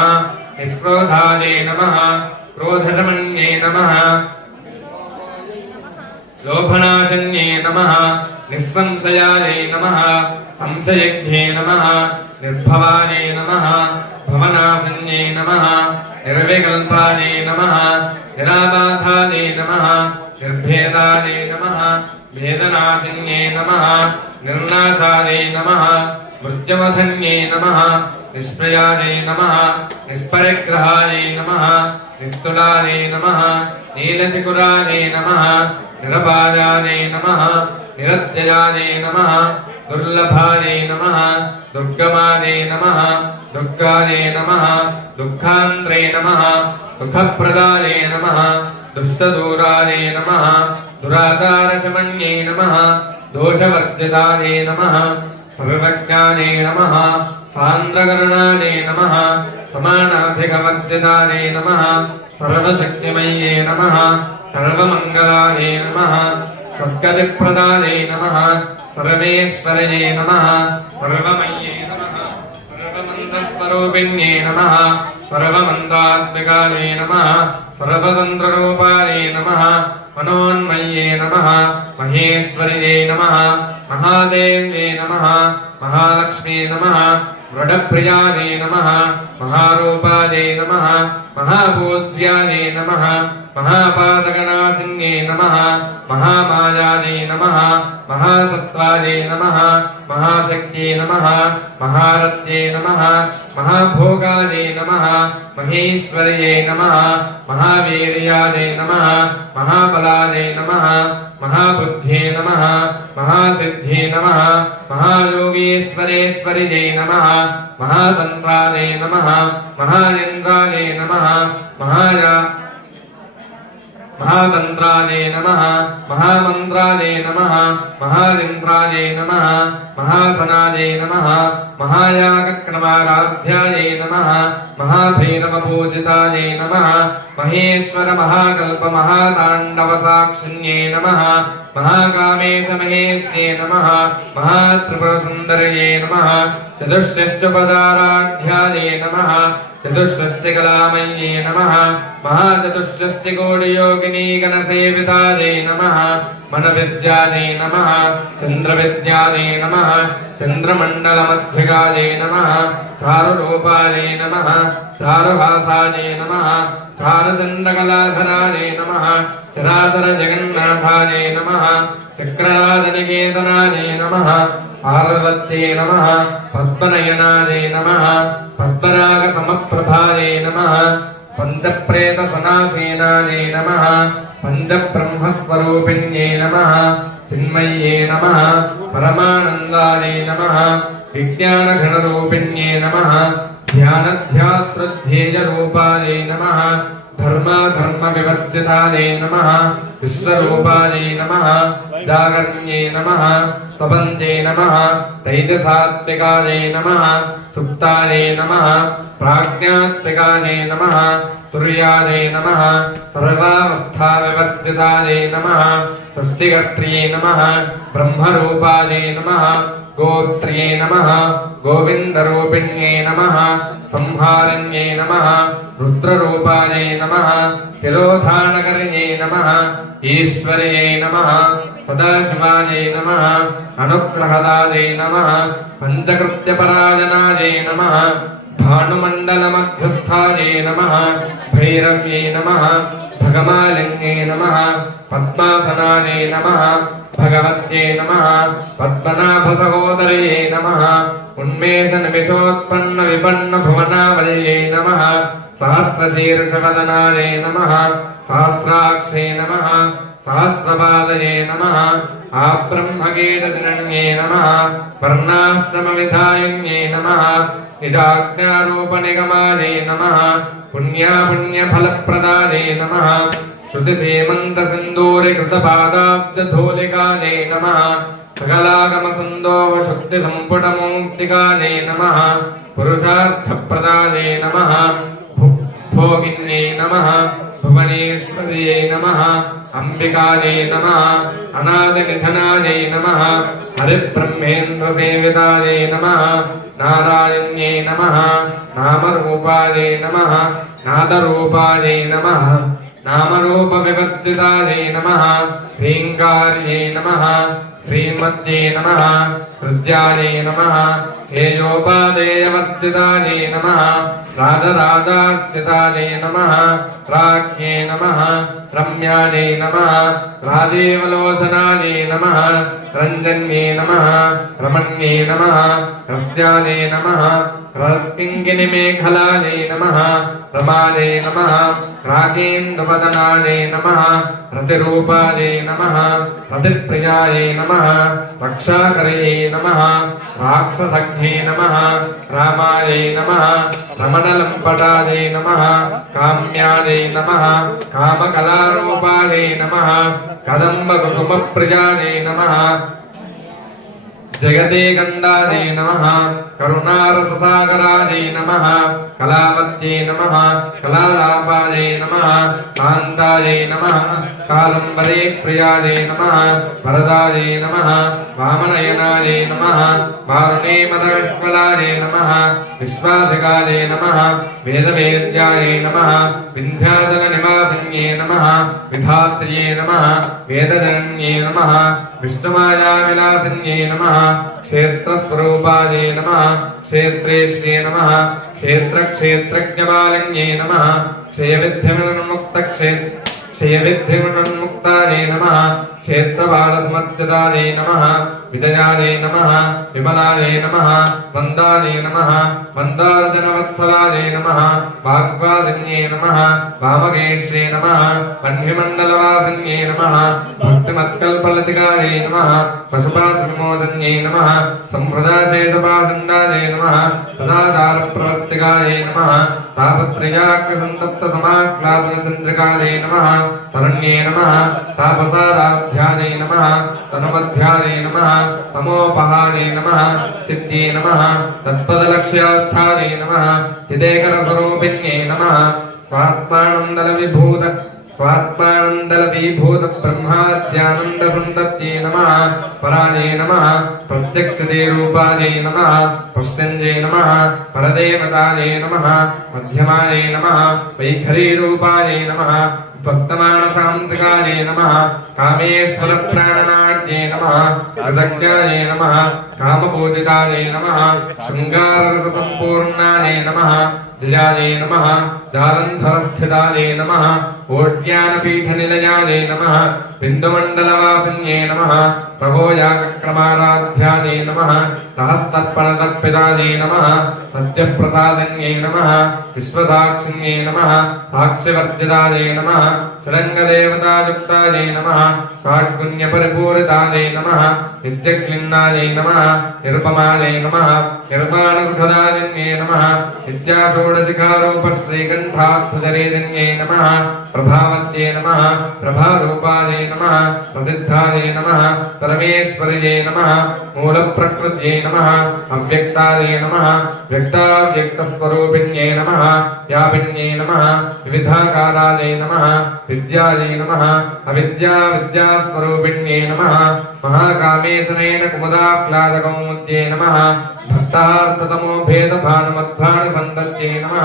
निष्क्रोधायै नमः क्रोधशमन्यै नमः लोभनाशन्यै नमः निस्संशयायै नमः संशयज्ञे नमः निर्भवायै नमः भवनाशन्यै नमः निर्विकल्पायै नमः निराबाधायै नमः निर्भेदायै नमः वेदनाशन्यै नमः निर्नाशायै नमः मृत्युमधन्यै नमः निष्प्रयायै नमः निष्परिग्रहायै नमः निस्तुलायै नमः नीलचिकुरायै नमः निरपायायै नमः निरत्ययायै नमः दुर्लभायै नमः दुर्गमायै नमः दुर्गायै नमः दुःखान्त्रे नमः सुखप्रदायै नमः दुष्टदूरायै नमः दुराचारशमन्यै नमः दोषवर्जितायै नमः सर्वज्ञायै नमः सान्द्रकरुणायै नमः समानाधिकवर्जितायै नमः सर्वशक्तिमयै नमः सर्वमङ्गलायै नमः सद्गतिप्रदायै नमः सर्वेश्वर्यै नमः सर्वमय्यै नमः सर्वमन्तस्वरूपिण्यै नमः सर्वमन्त्रात्मिकायै नमः सर्वतन्त्ररूपायै नमः मनोन्मय्यै नमः महेश्वर्यै नमः महादेव्यै नमः महालक्ष्मी नमः वृडप्रियायै नमः महारूपायै नमः महापूज्यायै नमः महापातकनाशिन्यै नमः महामायायै नमः महासत्त्वायै नमः महाशक्त्यै नमः महारत्यै नमः महाभोगायै नमः महेश्वर्यै नमः महावीर्यायै नमः महाबलायै नमः महाबुद्ध्यै नमः महासिद्ध्यै नमः महायोगीश्वरेश्वर्यै नमः महातन्त्रायै नमः महायन्द्रायै नमः महातन्त्रायै नमः महामन्त्रायै नमः महायन्द्रायै नमः महासनायै नमः महायागक्रमाराध्यायै नमः महाभैरवपूजितायै नमः महेश्वर महाकल्प महाताण्डवसाक्षिण्यै नमः महाकामेश महेश्यै नमः महात्रिपुरसुन्दर्यै नमः चतुष्षष्ट्युपचाराढ्यायै नमः चतुष्षष्टिकलामय्यै नमः महाचतुष्षष्टिकोटियोगिनी गणसेवितायै नमः मनविद्यायै नमः चन्द्रविद्यायै नमः चन्द्रमण्डलमध्यगायै नमः चारुरूपायै नमः चारुहासायै नमः चारुचन्द्रकलाधरायै नमः चराचरजगन्नाथायै नमः चक्रराजनिकेतनायै नमः पार्वत्यै नमः पद्मनयनायै नमः पद्मरागसमप्रभायै नमः पञ्चप्रेतसनासेनायै नमः पञ्चब्रह्मस्वरूपिण्यै नमः चिन्मय्यै नमः परमानन्दायै नमः विज्ञानघनरूपिण्यै नमः ध्यानध्यातृध्येयरूपायै नमः धर्मविवर्जितायै नमः विश्वरूपायै नमः जागर्ण्यै नमः स्वपन्त्यै नमः तैजसात्मिकायै नमः सुप्तायै नमः प्राज्ञात्मिकायै नमः तुर्यायै नमः सर्वावस्थाविवर्जितायै नमः सृष्टिकर्त्र्यै नमः ब्रह्मरूपायै नमः गोत्र्यै नमः गोविन्दरूपिण्यै नमः संहारिण्यै नमः रुद्ररूपायै नमः तिरोधानकर्यै नमः ईश्वर्यै नमः सदाशिवायै नमः अनुग्रहदायै नमः पञ्चकृत्यपरायणायै नमः भानुमण्डलमध्यस्थायै नमः भैरव्यै नमः भगमालिन्यै नमः पद्मासनायै नमः भगवत्यै नमः पद्मनाभसहोदर्यै नमः उन्मेषनिमिषोत्पन्नविपन्नभुवनावल्यै नमः सहस्रशीर्षवदनायै नमः सहस्राक्षै नमः सहस्रपादये नमः आब्रह्मकीटजनन्यै नमः वर्णाश्रमविधायिन्यै नमः निजाज्ञारूपनिगमायै नमः पुण्यापुण्यफलप्रदायै नमः श्रुतिसेमन्तसिन्दूरिकृतपादाब्जधूलिकायै नमः सकलागमसन्दोषशक्तिसम्पुटमौक्तिकायै नमः पुरुषार्थप्रदायै नमः भोगिन्यै नमः भुवनेश्वर्यै नमः अंबिकायै नमः अनादिनिधनायै नमः हरिब्रह्मेन्द्रसेवितायै नमः नारायण्यै नमः नामरूपायै नमः नादरूपायै नमः नामरूपविवर्जितायै नमः ह्रीङ्कार्यै नमः ह्रीमत्यै नमः हृद्यायै नमः हेयोपादेयवर्जितायै नमः राजराजार्चितायै नमः राज्ञै नमः रम्यायै नमः राजीवलोचनायै नमः रञ्जन्यै नमः रमण्यै नमः रस्यायै नमः रत्किङ्किणिमेखलायै नमः रमायै नमः राकेन्दुवदनायै नमः रतिरूपायै नमः रतिप्रियायै नमः रक्षाकर्यै नमः राक्षसज्ञै नमः रामायै नमः रमणलम्पटायै नमः काम्यायै नमः कामकलारूपायै नमः कदम्बकुसुमप्रियायै नमः जगते गन्धायै नमः करुणारससागरायै नमः कलावत्यै नमः कलालापायै नमः कान्तायै नमः कादम्बरी प्रियायै नमः वरदायै नमः वामनयनायै नमः वारुणीमदविह्वलायै नमः विश्वाधिकायै नमः वेदवेद्यायै नमः विन्ध्याचलनिवासिन्यै नमः विधात्र्यै नमः वेदजनन्यै नमः विष्णुमायाविलासिन्यै नमः क्षेत्रस्वरूपायै नमः क्षेत्रेश्यै नमः क्षेत्रक्षेत्रज्ञपालिन्यै नमः क्षयविद्धिमुन्मुक्तायै नमः क्षेत्रबालसमर्चितायै नमः विजयायै नमः विमलायै नमः वन्दायै नमः वन्दार्जनवत्सलायै नमः वाग्वादिन्यै नमः वामकेश्यै नमः वह्निमण्डलवासिन्यै नमः भक्तिमत्कल्पलतिकायै नमः पशुपाशविमोचन्यै नमः सम्प्रदाशेषपाषण्डायै नमः सदाचारप्रवर्तिकायै नमः तापत्रयाग्रसन्तप्तसमाह्लादनचन्द्रिकायै नमः तरण्ये नमः तापसाराध्यायै नमः तनुमध्यायै नमः तमोपहायै नमः सिद्ध्यै नमः तत्पदलक्ष्यार्थायै नमः चिदेकरस्वरूपिण्यै नमः स्वात्मानन्दलविभूत ब्रह्माद्यानन्दसन्तत्यै नमः परायै नमः प्रत्यक्षदेरूपायै नमः पश्यञ्जै नमः परदेवतायै नमः मध्यमायै नमः वैखरीरूपायै नमः भक्तमानसांसिकायै नमः कामेश्वरप्राणनाट्यै नमः कृतज्ञायै नमः कामपूजितायै नमः शृङ्गाररससम्पूर्णायै नमः जयायै नमः जालन्धरस्थितायै नमः ओड्यानपीठनिलयायै नमः बिन्दुमण्डलवासिन्यै नमः प्रभोयाक्रमाराध्यायै नमः सहस्तर्पणतर्पितायै नमः सद्यः प्रसादन्यै नमः विश्वसाक्षिण्यै नमः साक्षिवर्जितायै नमः शरङ्गदेवतायुक्तायै नमः षड्गुण्यपरिपूरितायै नमः नित्यक्लिन्नायै नमः निरुपमायै नमः निर्वाणसुखदायिन्यै नमः नित्याषोडशिखारूपश्रीकण्ठार्थशरीरिण्यै नमः प्रभावत्यै नमः प्रभारूपायै नमः प्रसिद्धायै नमः परमेश्वर्यै नमः मूलप्रकृत्यै नमः अव्यक्तायै नमः व्यक्ताव्यक्तस्वरूपिण्यै नमः व्यापिन्यै नमः विविधाकारायै नमः विद्यायै नमः अविद्याविद्यास्वरूपिण्यै नमः महाकामेशनेन कुमुदाह्लादकौमुद्यै नमः भक्तार्थतमो भेदभानुमद्भानुसन्तत्यै नमः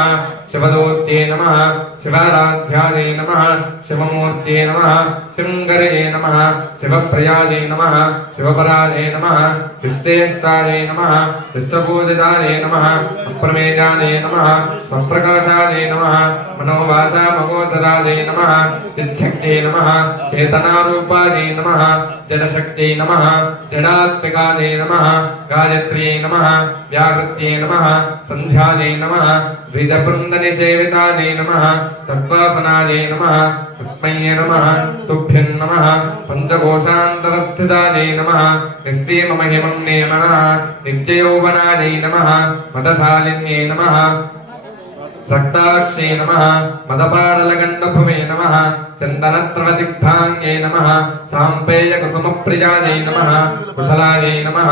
शिवदूत्यै नमः शिवाराध्यायै नमः शिवमूर्त्यै नमः शिवङ्करये नमः शिवप्रियायै नमः शिवपरायै नमः शिष्टेष्टायै नमः शिष्टपूजितायै नमः अप्रमेयायै नमः स्वप्रकाशायै नमः मनोवाचामगोचरायै नमः चिच्छक्त्यै नमः चेतनारूपायै नमः जडशक्त्यै नमः जडात्मिकायै नमः गायत्र्यै नमः व्याहृत्यै नमः सन्ध्यायै नमः द्विजबृन्दनिसेवितायै नमः तत्त्वासनायै नमः तस्मै नमः तुभ्यं नमः पञ्चकोशान्तरस्थितायै नमः निस्सीममहिमन्ये नमः नित्ययौवनायै नमः मदशालिन्यै नमः रक्ताक्षे नमः मदपाडलगण्डभुवे नमः चन्दनत्रवतिभ्राङ्गे नमः चाम्पेयकुसुमप्रियायै नमः कुशलायै नमः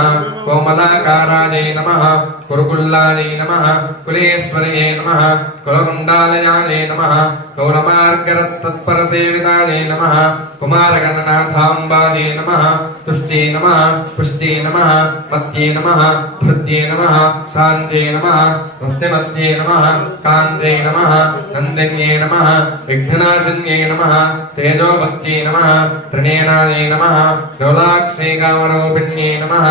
कोमलाकारायै नमः कुरुकुल्लायै नमः कुलेश्वर्यै नमः कुलकुण्डालयायै नमः कौरमार्गरत्तत्परसेवितायै नमः कुमारगणनाथाम्बायै नमः तुष्ट्यै नमः पुष्ट्यै नमः मत्यै नमः भृत्यै नमः शान्त्यै नमः स्वस्तिमत्यै नमः कान्त्यै नमः नन्दिन्यै नमः विघ्ननाशिन्यै नमः तेजोमत्यै नमः त्रिनेनायै नमः लोलाक्षै कामरूपिण्यै नमः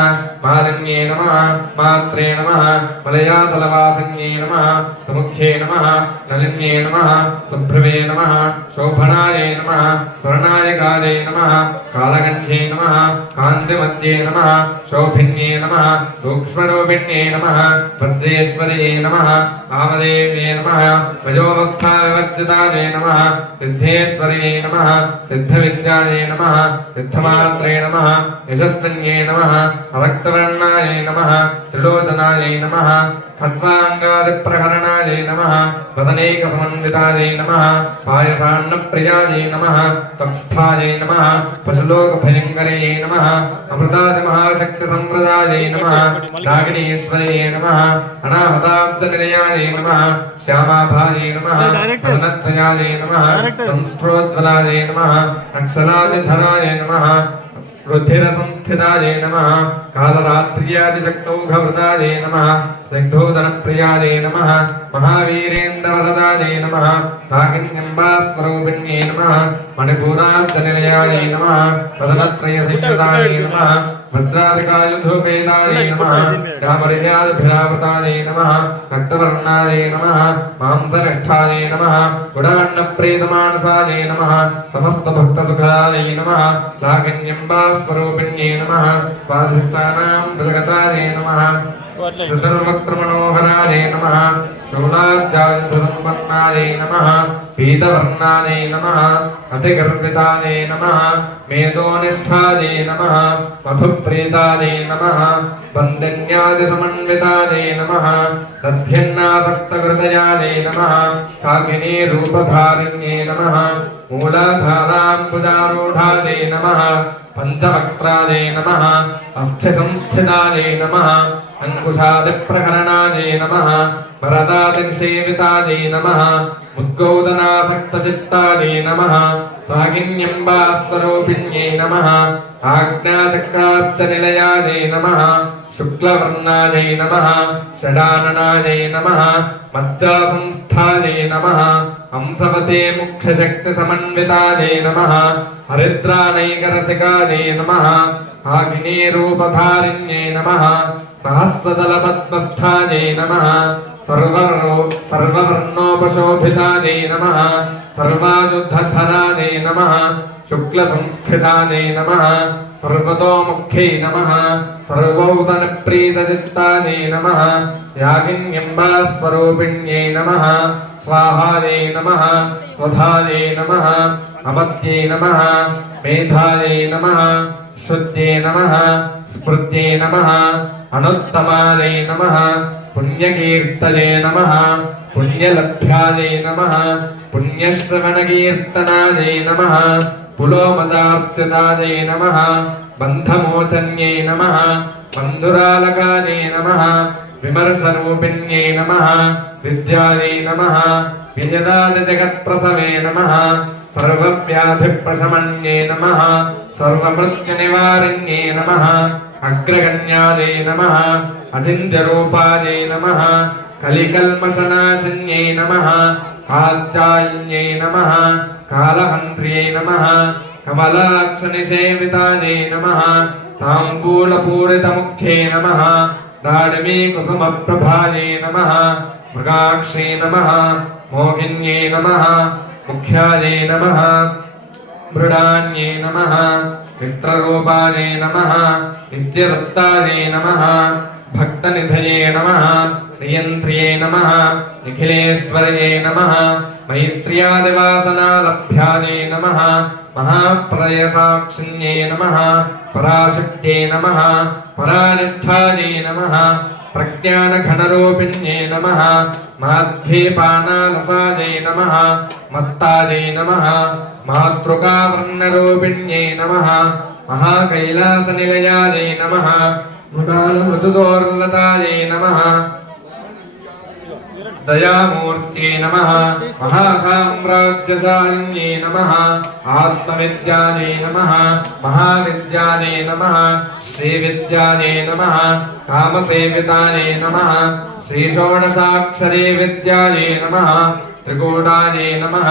मालिन्यै नमः मात्रे नमः मलयातलवासिन्यै नमः समुख्ये नमः नलिन्यै नमः सुभ्रवे नमः शोभनायै नमः स्वर्णायकायै नमः कालकण्ठ्यै नमः कान्तिमत्यै नमः शोभिन्यै नमः सूक्ष्मरूपिण्यै नमः वज्रेश्वर्यै नमः वामदेव्यै नमः वयोवस्थाविवर्जितायै नमः सिद्धेश्वर्यै नमः सिद्धविद्यायै नमः सिद्धमात्रे नमः यशस्विन्यै नमः अरक्तवर्णायै नमः त्रिलोचनायै नमः खड्वाङ्गादिप्रहरणायै नमः वदनैकसमन्वितायै नमः पायसान्नप्रियायै नमः तत्स्थायै नमः पशुलोकभयङ्कर्यै नमः अमृतादिमहाशक्तिसम्प्रदायै नमः नागिनीश्वर्यै नमः अनाहताब्जनिलयायै नमः श्यामाभायै नमः वदनत्रयायै नमः संस्फोज्ज्वलायै नमः अक्षरादिधरायै नमः रुधिरसंस्थितायै नमः कालरात्र्यादिशक्तौघवृतायै नमः स्निग्धोदनप्रियायै नमः महावीरेन्द्रवरदायै नमः नागिन्यम्बास्वरूपिण्यै नमः मणिपूराब्जनिलयायै नमः वदनत्रयसंयुतायै नमः वज्रादिकायुधोपेतायै नमः श्यामर्यादभिरावृतायै नमः रक्तवर्णायै नमः मांसनिष्ठायै नमः गुडान्नप्रीतमानसायै नमः समस्तभक्तसुखायै नमः लाकिन्यम्बास्वरूपिण्यै नमः स्वाधिष्ठानां प्रजगतायै नमः चतुर्वक्त्रमनोहरायै नमः शूलाज्जायुधसम्पन्नायै नमः पीतवर्णायै नमः अतिगर्वितायै नमः मेधोनिष्ठायै नमः मधुप्रीतायै नमः वन्दन्यादिसमन्वितायै नमः दध्यन्नासक्तकृतयायै नमः काकिनीरूपधारिण्यै नमः मूलाधाराम्बुजारूढायै नमः पंचवक्त्रायै नमः अस्थिसंस्थितायै नमः अंकुशादिप्रहरणायै नमः वरदादिसेवितायै नमः मुद्गौदनासक्तचित्तायै नमः सागिन्यम्बास्वरूपिण्यै नमः आज्ञाचक्राब्जनिलयायै नमः शुक्लवर्णायै नमः षडाननायै नमः मज्जासंस्थायै नमः हंसवते मुख्यशक्तिसमन्वितायै नमः हरिद्रानैकरसिकायै नमः आग्नेयरूपधारिण्यै नमः सहस्रदलपद्मस्थायै नमः सर्ववर्णोपशोभितायै नमः सर्वायुधधरायै नमः शुक्लसंस्थितायै नमः सर्वतोमुख्यै नमः सर्वौदनप्रीतचित्तायै नमः यागिन्यम्बास्वरूपिण्यै नमः स्वाहायै नमः स्वधायै नमः अमत्यै नमः मेधायै नमः शुद्ध्यै नमः स्मृत्यै नमः अनुत्तमायै नमः पुण्यकीर्तये नमः पुण्यलभ्यायै नमः पुण्यश्रवणकीर्तनायै नमः पुलोमदार्चितायै नमः बन्धमोचन्यै नमः बन्धुरालकायै नमः विमर्शरूपिण्यै नमः विद्यायै नमः विजदादिजगत्प्रसवे नमः सर्वव्याधिप्रशमन्यै नमः सर्वमृत्युनिवारिण्यै नमः अग्रगण्यायै नमः अचिन्त्यरूपायै नमः कलिकल्मषनाशिन्यै नमः आज्यायिन्यै नमः कालहन्त्र्यै नमः कमलाक्षनिसेवितायै नमः ताम्बूलपूरितमुख्यै नमः दाडिमीकुसुमप्रभायै नमः मृगाक्षै नमः मोहिन्यै नमः मुख्यायै नमः मृडान्यै नमः मित्ररूपायै नमः नित्यरुक्तायै नमः भक्तनिधये नमः नियन्त्र्यै नमः निखिलेश्वर्यै नमः मैत्र्यादिवासनालभ्यायै नमः महाप्रलयसाक्षिण्यै नमः पराशक्त्यै नमः परानिष्ठायै नमः प्रज्ञानघनरूपिण्यै नमः माध्वीपानालसायै नमः मत्तायै नमः मातृकावर्णरूपिण्यै नमः महाकैलासनिलयायै नमः मृगालमृदुदोर्लतायै नमः दयामूर्त्यै नमः महासाम्राज्यशालिन्यै नमः आत्मविद्यायै नमः महाविद्यायै नमः श्रीविद्यायै नमः कामसेवितायै नमः श्रीषोडशाक्षरी विद्यायै नमः त्रिकूटायै नमः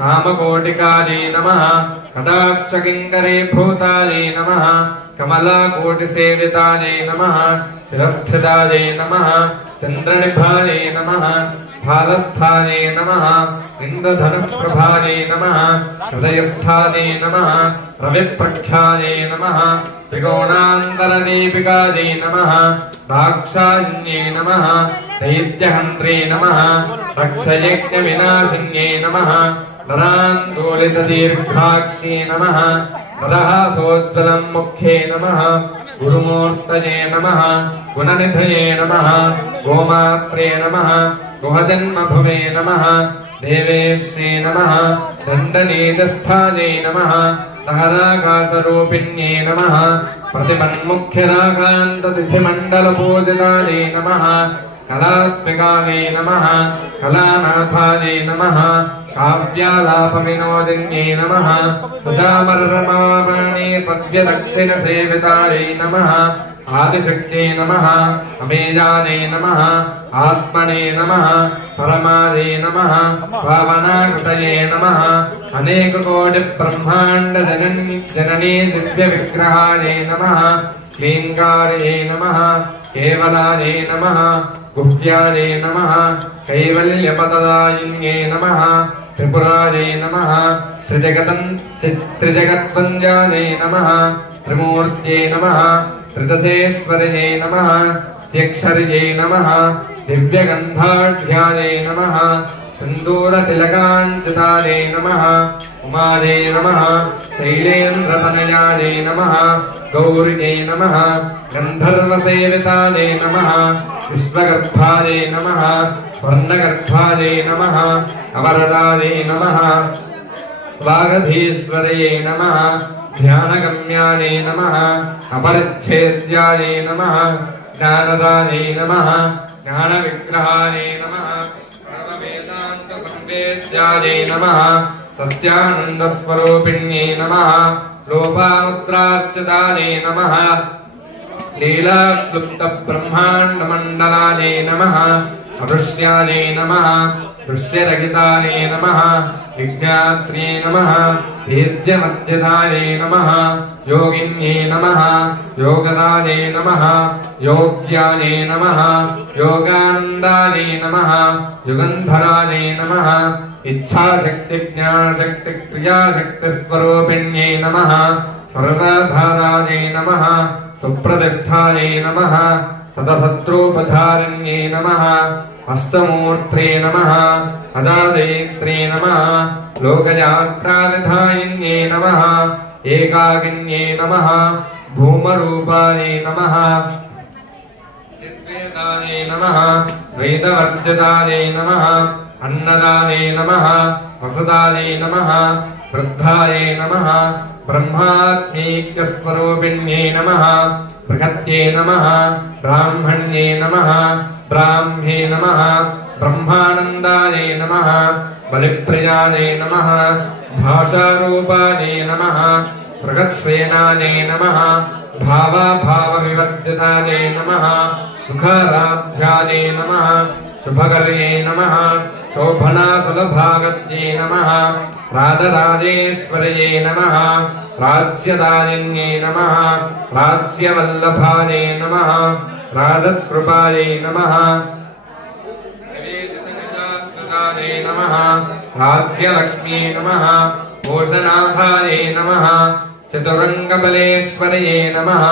कामकोटिकायै नमः कटाक्षकिङ्करीभूतायै नमः कमलाकोटिसेवितायै नमः शिरस्थितायै नमः चन्द्रनिभायै नमः फालस्थायै नमः इन्द्रधनुप्रभायै नमः हृदयस्थायै नमः रविप्रख्यायै नमः त्रिकोणान्तरदीपिकायै नमः दाक्षायिन्यै नमः दैत्यहन्त्रे नमः रक्षयज्ञविनाशिन्यै नमः नरान्दोलितदीर्घाक्षे नमः वरहासोज्ज्वलं मुख्ये नमः गुरुमूर्तये नमः गुणनिधये नमः गोमात्रे नमः गुहजन्मभुवे नमः देवेश्ये नमः दण्डनीतस्थायै नमः ताराकाशरूपिण्ये नमः प्रतिमन्मुख्यराकान्ततिथिमण्डलपूजितायै नमः कलात्मिकायै नमः कलानाथायै नमः काव्यालापविनोदिन्यै नमः सुजामररमावाणी सद्यदक्षिणसेवितायै नमः आदिशक्त्यै नमः अमेयायै नमः आत्मने नमः परमायै नमः पावनाकृतये नमः अनेककोटिब्रह्माण्डजननी दिव्यविग्रहायै नमः क्लीङ्कार्यै नमः केवलायै नमः गुह्यायै नमः कैवल्यपददायिन्यै नमः त्रिपुरायै नमः त्रिजगत्वन्द्यायै नमः त्रिमूर्त्यै नमः त्रिदशेश्वर्यै नमः त्यक्षर्यै नमः दिव्यगन्धाढ्यायै नमः सिन्दूरतिलकाञ्चितायै नमः उमायै नमः शैलेन्द्रतनयायै नमः गौर्यै नमः गन्धर्वसेवितायै नमः विश्वगर्भायै नमः स्वर्णगर्भायै नमः अवरदायै नमः वागधीश्वर्यै नमः ध्यानगम्यायै नमः अपरिच्छेद्यायै नमः ज्ञानदायै नमः ज्ञानविग्रहायै नमः सर्ववेदान्तसंवेद्यायै नमः सत्यानन्दस्वरूपिण्यै नमः लोपामुद्रार्चितायै नमः लीलाक्लुप्तब्रह्माण्डमण्डलायै नमः अदृश्यायै नमः दृश्यरहितायै नमः विज्ञात्र्यै नमः वेद्यमर्चितायै नमः योगिन्यै नमः योगदायै नमः योग्यायै नमः योगानन्दायै नमः युगन्धरायै नमः इच्छाशक्तिज्ञानशक्तिक्रियाशक्तिस्वरूपिण्यै नमः सर्वधारायै नमः सुप्रतिष्ठायै नमः सदसत्रूपधारिण्यै नमः अष्टमूर्त्रे नमः अजादयित्रे नमः लोकयात्राविधायिन्यै नमः एकाकिन्यै नमः भूमरूपायै नमः निर्वेदायै नमः वेदवर्जितायै नमः अन्नदायै नमः वसुदायै नमः वृद्धायै नमः ब्रह्मात्मैक्यस्वरूपिण्यै नमः बृहत्यै नमः ब्राह्मण्यै नमः ब्राह्म्ये नमः ब्रह्मानन्दायै नमः बलिप्रियायै नमः भाषारूपायै नमः बृहत्सेनायै नमः भावाभावविवर्जितायै नमः सुखाराध्यायै नमः शुभकर्यै नमः शोभनासुलभागत्यै नमः राजराजेश्वर्यै नमः राज्यदायिन्यै नमः राज्यवल्लभायै नमः राजकृपायै नमः निवेदितनिजास्तुतायै नमः राज्यलक्ष्म्यै नमः भूषणाधायै नमः चतुरङ्गबलेश्वर्यै नमः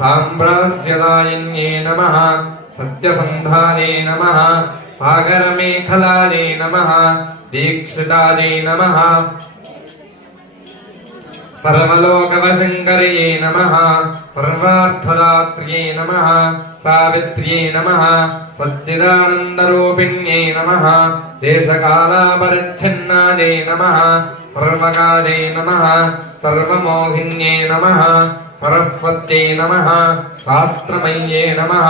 साम्राज्यदायिन्यै नमः सत्यसन्धायै नमः सागरमेखलायै नमः दीक्षितायै नमः सर्वलोकवशङ्कर्यै नमः सर्वार्थदात्र्यै नमः सावित्र्यै नमः सच्चिदानन्दरूपिण्यै नमः देशकालापरिच्छिन्नायै नमः सर्वकालै नमः सर्वमोहिन्यै नमः सरस्वत्यै नमः शास्त्रमय्यै नमः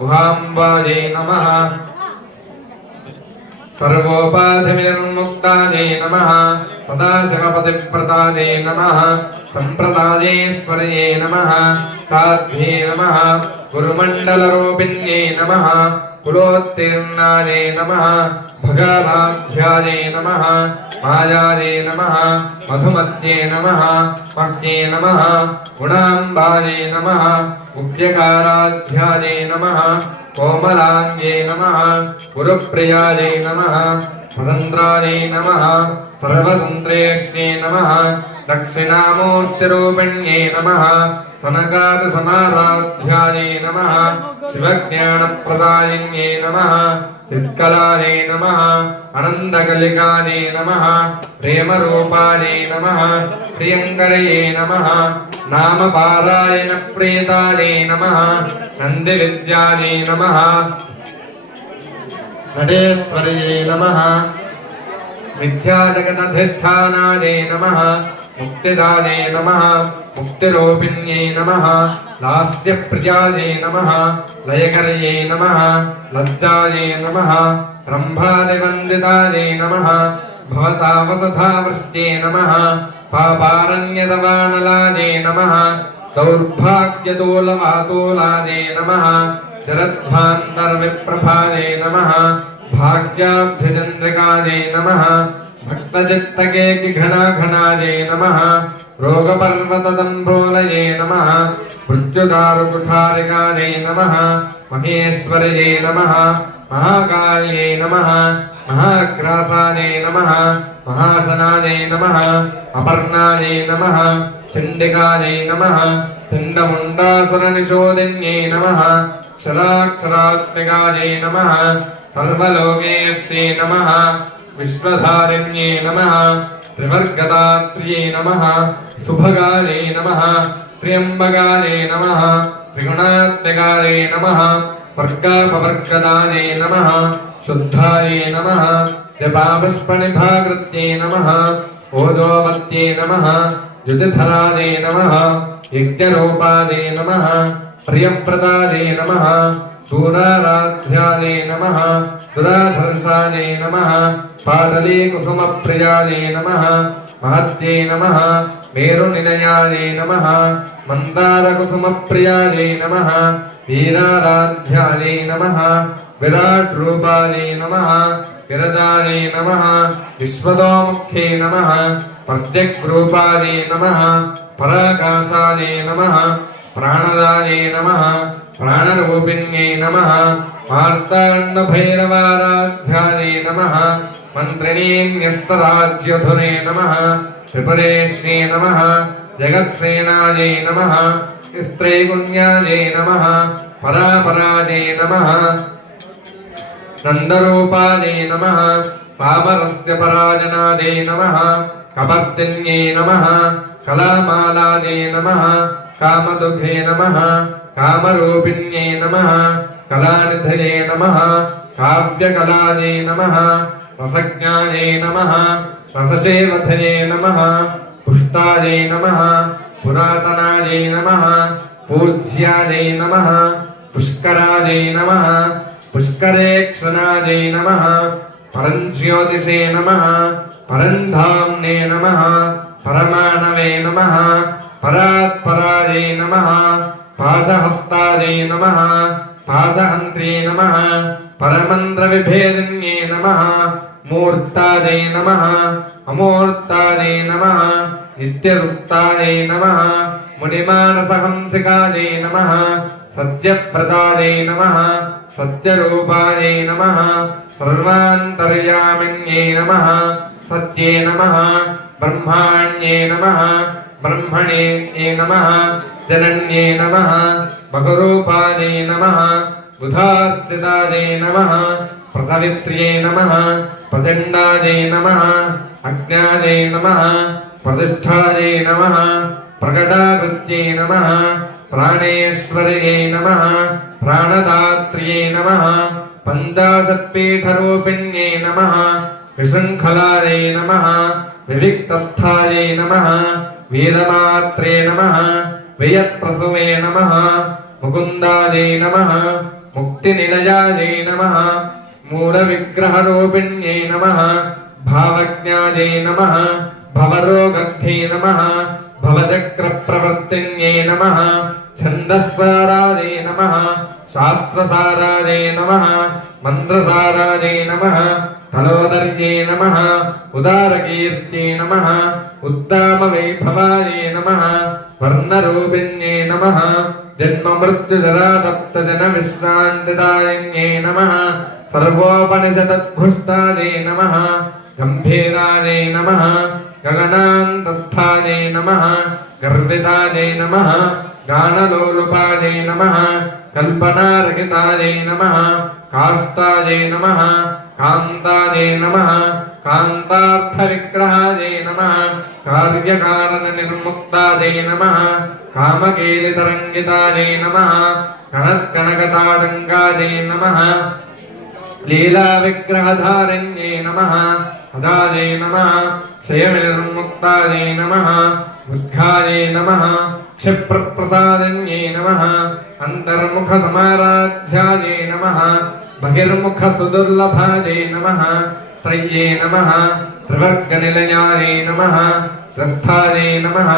गुहाम्बायै नमः सर्वोपाधिविर्मुक्तायै नमः सदाशिवपतिव्रतायै नमः सम्प्रदायेश्वर्यै नमः साध्व्यै नमः गुरुमण्डलरूपिण्यै नमः कुलोत्तीर्णायै नमः भगाराध्यायै नमः मायायै नमः मधुमत्यै नमः मह्यै नमः गुणाम्बायै नमः मुख्यकाराध्यायै नमः कोमलाङ्ग्यै नमः गुरुप्रियायै नमः स्वतन्त्रायै नमः सर्वतन्त्रेश्यै नमः दक्षिणामूर्तिरूपिण्यै नमः सनकादिसमाराध्यायै नमः शिवज्ञानप्रदायिन्यै नमः चित्कलायै नमः अनन्दकलिकायै नमः प्रेमरूपायै नमः प्रियङ्करयै नमः नामपारायणप्रीतायै नमः नन्दिविद्यायै नमः नटेश्वर्यै नमः मिथ्याजगदधिष्ठानायै नमः मुक्तिदायै नमः मुक्तिरूपिण्यै नमः लास्यप्रियायै नमः लयकर्यै नमः लज्जायै नमः रम्भादिवन्दितायै नमः भवतावसधावृष्ट्यै नमः पापारण्यतवानलायै नमः दौर्भाग्यदूलवातूलायै नमः जरध्वान्तर्विप्रभायै नमः भाग्याब्धिचन्द्रिकायै नमः भक्तचित्तकेकि घनाघनायै नमः रोगपर्वतदम्भोलये नमः मृत्युदारुकुठारिकायै नमः महेश्वर्यै नमः महाकाल्यै नमः महाग्रासायै नमः महाशनायै नमः अपर्णायै नमः चण्डिकायै नमः चण्डमुण्डासुरनिशोधिन्यै नमः क्षराक्षरात्मिकायै नमः सर्वलोकेश्यै नमः विश्वधारिण्ये नमः त्रिवर्गदात्र्यै नमः सुभगायै नमः त्र्यम्बकायै नमः त्रिगुणात्मिकायै नमः स्वर्गापवर्गदायै नमः शुद्धायै नमः जपापुष्पनिभाकृत्यै नमः ओजोवत्यै नमः युतिधरायै नमः यज्ञरूपायै नमः प्रियप्रदायै नमः दूराराध्यायै नमः दुराधर्षायै नमः पाटलीकुसुमप्रियायै नमः महत्यै नमः मेरुनिलयायै नमः मन्दारकुसुमप्रियायै नमः वीराराध्यायै नमः विराट्रूपायै नमः विरजायै नमः विश्वतोमुख्यै नमः प्रत्यग्रूपायै नमः पराकाशायै नमः प्राणदायै नमः प्राणरूपिण्यै नमः मार्ताण्डभैरवाराध्यायै नमः मन्त्रिणीन्यस्तराज्यधुने नमः त्रिपुरेश्यै नमः जगत्सेनायै नमः स्त्रैगुण्यायै नमः परापरायै नमः नन्दरूपायै नमः सामरस्य पराजनायै नमः कपर्दिन्यै नमः कलामालायै नमः कामदुघे नमः कामरूपिण्यै नमः कलानिधये नमः काव्यकलायै नमः रसज्ञायै नमः रससेवधये नमः पुष्टायै नमः पुरातनायै नमः पूज्यायै नमः पुष्करायै नमः पुष्करेक्षणायै नमः परञ्ज्योतिषे नमः परन्धाम्ने नमः परमाणवे नमः परात्परायै नमः पाशहस्तायै नमः पाशहन्त्रे नमः परमन्त्रविभेदिन्ये नमः मूर्तायै नमः अमूर्तायै नमः नित्यरुक्तायै नमः मुनिमानसहंसिकायै नमः सत्यप्रदायै नमः सत्यरूपायै नमः सर्वान्तर्यामिन्ये नमः सत्ये नमः ब्रह्माण्ये नमः ब्रह्मणे नमः जनन्ये नमः बहुरूपायै नमः बुधार्चितायै नमः प्रसवित्र्ये नमः प्रचण्डायै नमः अज्ञायै नमः प्रतिष्ठायै नमः प्रकटाकृत्यै नमः प्राणेश्वर्यै नमः प्राणदात्र्यै नमः पञ्चाशत्पीठरूपिण्यै नमः विशृङ्खलायै नमः विविक्तस्थायै नमः वीरमात्रे नमः वियत्प्रसुवे नमः मुकुन्दायै नमः मुक्तिनिलयायै नमः मूढविग्रहरूपिण्यै नमः भावज्ञायै नमः भवरोगग्धे नमः भवचक्रप्रवर्तिन्यै नमः छन्दस्सारायै नमः शास्त्रसारायै नमः मन्त्रसारायै नमः तलोदर्ये नमः उदारकीर्त्यै नमः उत्तामवैभवायै नमः वर्णरूपिण्यै नमः जन्ममृत्युजरातप्तजनविश्रान्तिदायिन्यै नमः सर्वोपनिषदद्भुष्टायै नमः गम्भीरायै नमः गगनान्तस्थायै नमः गर्वितायै नमः गानलोलुपायै नमः कल्पनारहितायै नमः काष्ठायै नमः कान्तायै नमः कान्तार्थविग्रहायै नमः कार्यकारणनिर्मुक्तायै नमः कामकेलितरङ्गितायै नमः कनत्कनकताडङ्गायै नमः लीलाविग्रहधारिण्यै नमः अदायै नमः क्षयविनिर्मुक्तायै नमः उद्घायै नमः क्षिप्रप्रसादिन्यै नमः अन्तर्मुखसमाराध्यायै नमः बहिर्मुखसुदुर्लभायै नमः त्रय्ये नमः त्रिवर्गनिलयायै नमः त्रस्थायै नमः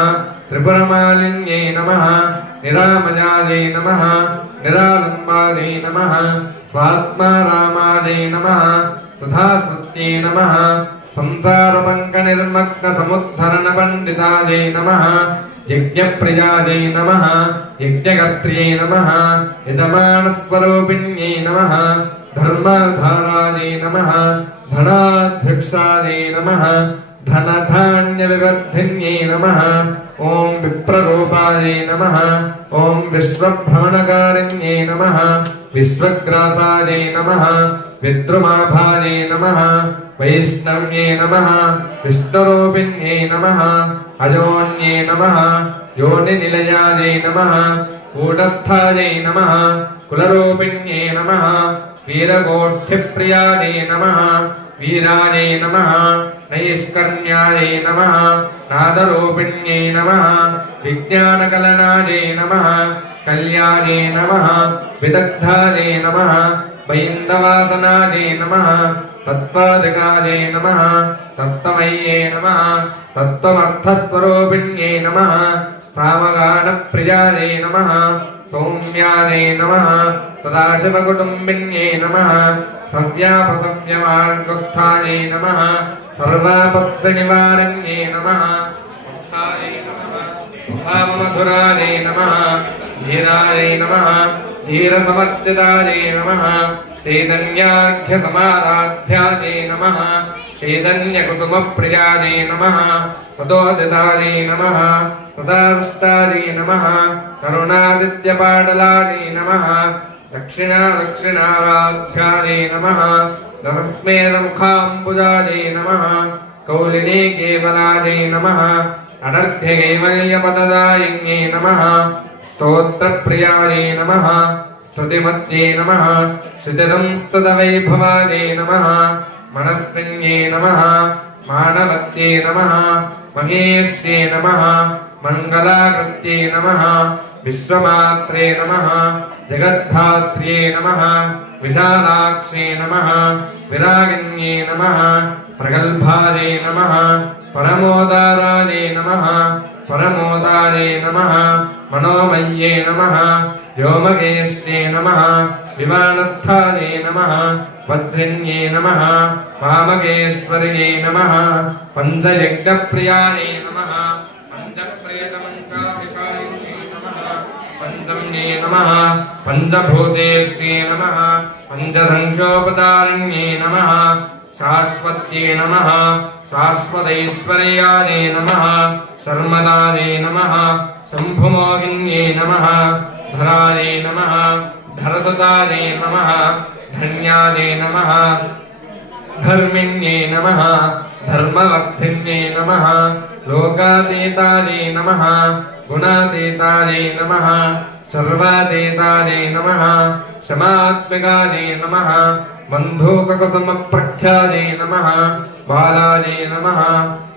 त्रिपुरमालिन्यै नमः निरामयायै नमः निरालम्बायै नमः स्वात्मारामायै नमः सुधास्तुत्यै नमः संसारपङ्कनिर्मग्नसमुद्धरणपण्डितायै नमः यज्ञप्रियायै नमः यज्ञकर्त्र्यै नमः यजमानस्वरूपिण्यै नमः धर्मधारायै नमः धनाध्यक्षायै नमः धनधान्यविवर्धिन्यै नमः ॐ विप्ररूपायै नमः ॐ विश्वभ्रमणकारिण्यै नमः विश्वग्रासायै नमः विद्रुमाभायै नमः वैष्णव्यै नमः विष्णुरूपिण्यै नमः अयोन्यै नमः योनिनिलयायै नमः कूटस्थायै नमः कुलरूपिण्यै नमः वीरगोष्ठिप्रियायै नमः वीरायै नमः नैष्कर्म्यायै नमः नादरूपिण्यै नमः विज्ञानकलनायै नमः कल्याणे नमः विदग्धायै नमः वैन्दवासनायै नमः तत्त्वाधिकायै नमः तत्त्वमय्ये नमः तत्त्वमर्थस्वरूपिण्यै नमः सामगानप्रियायै नमः सौम्यायै नमः सदाशिवकुटुम्बिन्यै नमः सव्यापसव्यमार्गस्थायै नमः सर्वापत्रिनिवारिण्यै नमः स्थायै नमः भावमधुरायै नमः धीरायै नमः धीरसमर्चितायै नमः चैतन्याख्यसमाराध्यायै नमः चैतन्यकुसुमप्रियायै नमः सदोदितायै नमः सदादुष्टायै नमः करुणादित्यपाटलायै नमः दक्षिणाराध्यायै नमः दशस्मेरमुखाम्बुजायै नमः कौलिनी केवलायै नमः अनर्घ्यकैवल्यपददायिन्यै नमः स्तोत्रप्रियायै नमः स्तुतिमत्यै नमः श्रुतिसंस्तुतवैभवायै नमः मनस्विन्यै नमः मानवत्यै नमः महेश्यै नमः मङ्गलाकृत्यै नमः विश्वमात्रे नमः जगद्धात्र्यै नमः विशालाक्ष्यै नमः विरागिन्यै नमः प्रगल्भायै नमः परमोदारायै नमः परमोदायै नमः मनोमय्ये नमः व्योमकेश्ये नमः विमानस्थायै नमः वज्रिण्ये नमः वामकेश्वर्यै नमः पञ्चयज्ञप्रियायै नमः पञ्चप्रियतमन्त्राभिषायिन्यै नमः पञ्चम्ये नमः पञ्चभूतेश्ये नमः पञ्चसङ्ख्योपतारिण्यै नमः शाश्वत्यै नमः शाश्वतैश्वर्यायै नमः शर्मदायै नमः शम्भुमोहिन्यै नमः धरायै नमः धरसुतायै नमः धन्यायै नमः धर्मिण्यै नमः धर्मवर्धिन्यै नमः लोकातीतायै नमः गुणातीतायै नमः सर्वातीतायै नमः क्षमात्मिकायै नमः बन्धूककुसुमप्रख्यायै नमः बालायै नमः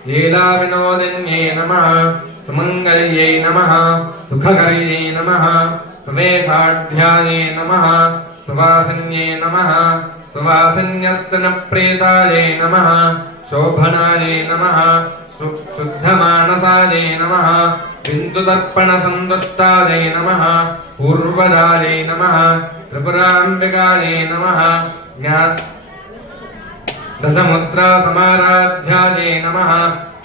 लीलाविनोदिन्यै नमः सुमङ्गल्यै नमः सुखकर्यै नमः सुवेशाढ्यायै नमः सुवासिन्यै नमः सुवासिन्यर्चनप्रीतायै नमः शोभनायै नमः शुद्धमानसायै नमः बिन्दुदर्पणसन्तुष्टायै नमः पूर्वदायै नमः त्रिपुराम्बिकायै नमः दशमुद्रासमाराध्यायै नमः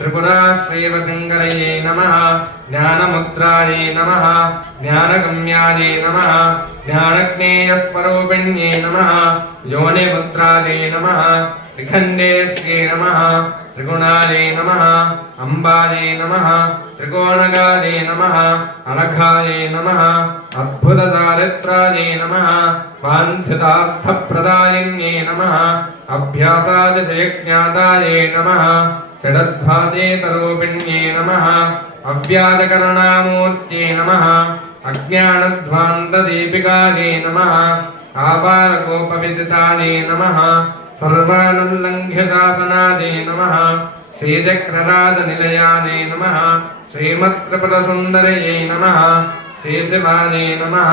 त्रिपुराश्रीवशङ्करयै नमः ज्ञानमुद्रायै नमः ज्ञानगम्यायै नमः ज्ञानज्ञेयस्वरूपिण्यै नमः योनिमुद्रायै नमः त्रिखण्डेश्यै नमः त्रिगुणायै नमः अम्बायै नमः त्रिकोणगायै नमः अनघायै नमः अद्भुतचारित्रायै नमः वाञ्छितार्थप्रदायिन्यै नमः अभ्यासादिशयज्ञातायै नमः षडध्वादेतरूपिण्यै नमः अव्याजकरुणामूर्त्यै नमः अज्ञानध्वान्तदीपिकायै नमः आपालकोपविदितायै नमः सर्वानुल्लङ्घ्य शासनायै नमः श्रीचक्रराजनिलयायै नमः श्रीमत्त्रिपुरसुन्दर्यै नमः श्रीशिवायै नमः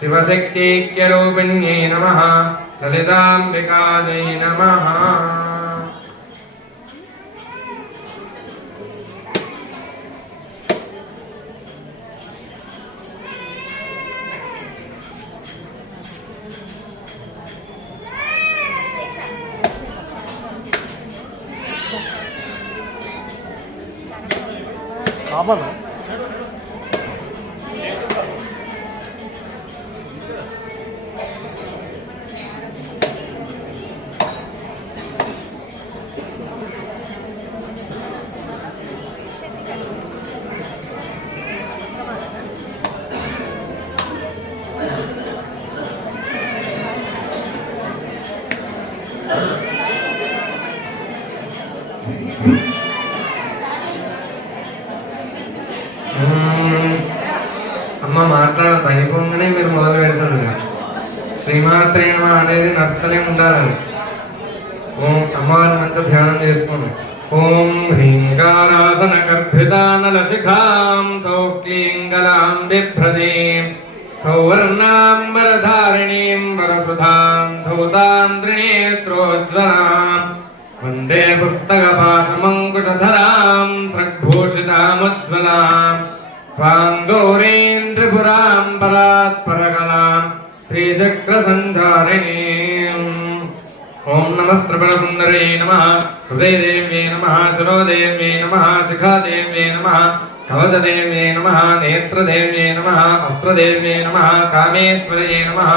शिवशक्त्यैक्यरूपिण्यै नमः ललिताम्बिकायै नमः అమ్మ మాట్లాడతా అయిపోగానే మీరు మొదలు పెడతారు. శ్రీమాత్రే నమః అనేది నడుస్తూనే ఉండాలి. ఓం అమ్మవారిని మంచిగా ధ్యానం చేసుకోండి. ఓం హ్రీంకారాసన గర్భితానలశిఖాం సౌక్లీంగలాం బిభ్రదీం సౌవర్ణాంబరధారిణీం వరసుధాం ధౌతాంద్రినేత్రోజ్వలాం వందే పుస్తకపాశమంకుశధరాం సృగ్భూషితాముజ్వలాం త్వాం గౌరీం త్రిపురాం పరాత్పరకలాం శ్రీచక్రసంచారిణీం. ఓం నమస్త్రిపురసుందర్యై నమః హృదయదేవ్యై నమః శిరోదేవ్యై నమః శిఖాదేవ్యై నమః కవచదేవ్యై నమః నేత్రదేవ్యై నమః అస్త్రదేవ్యై నమః కామేశ్వర్యై నమః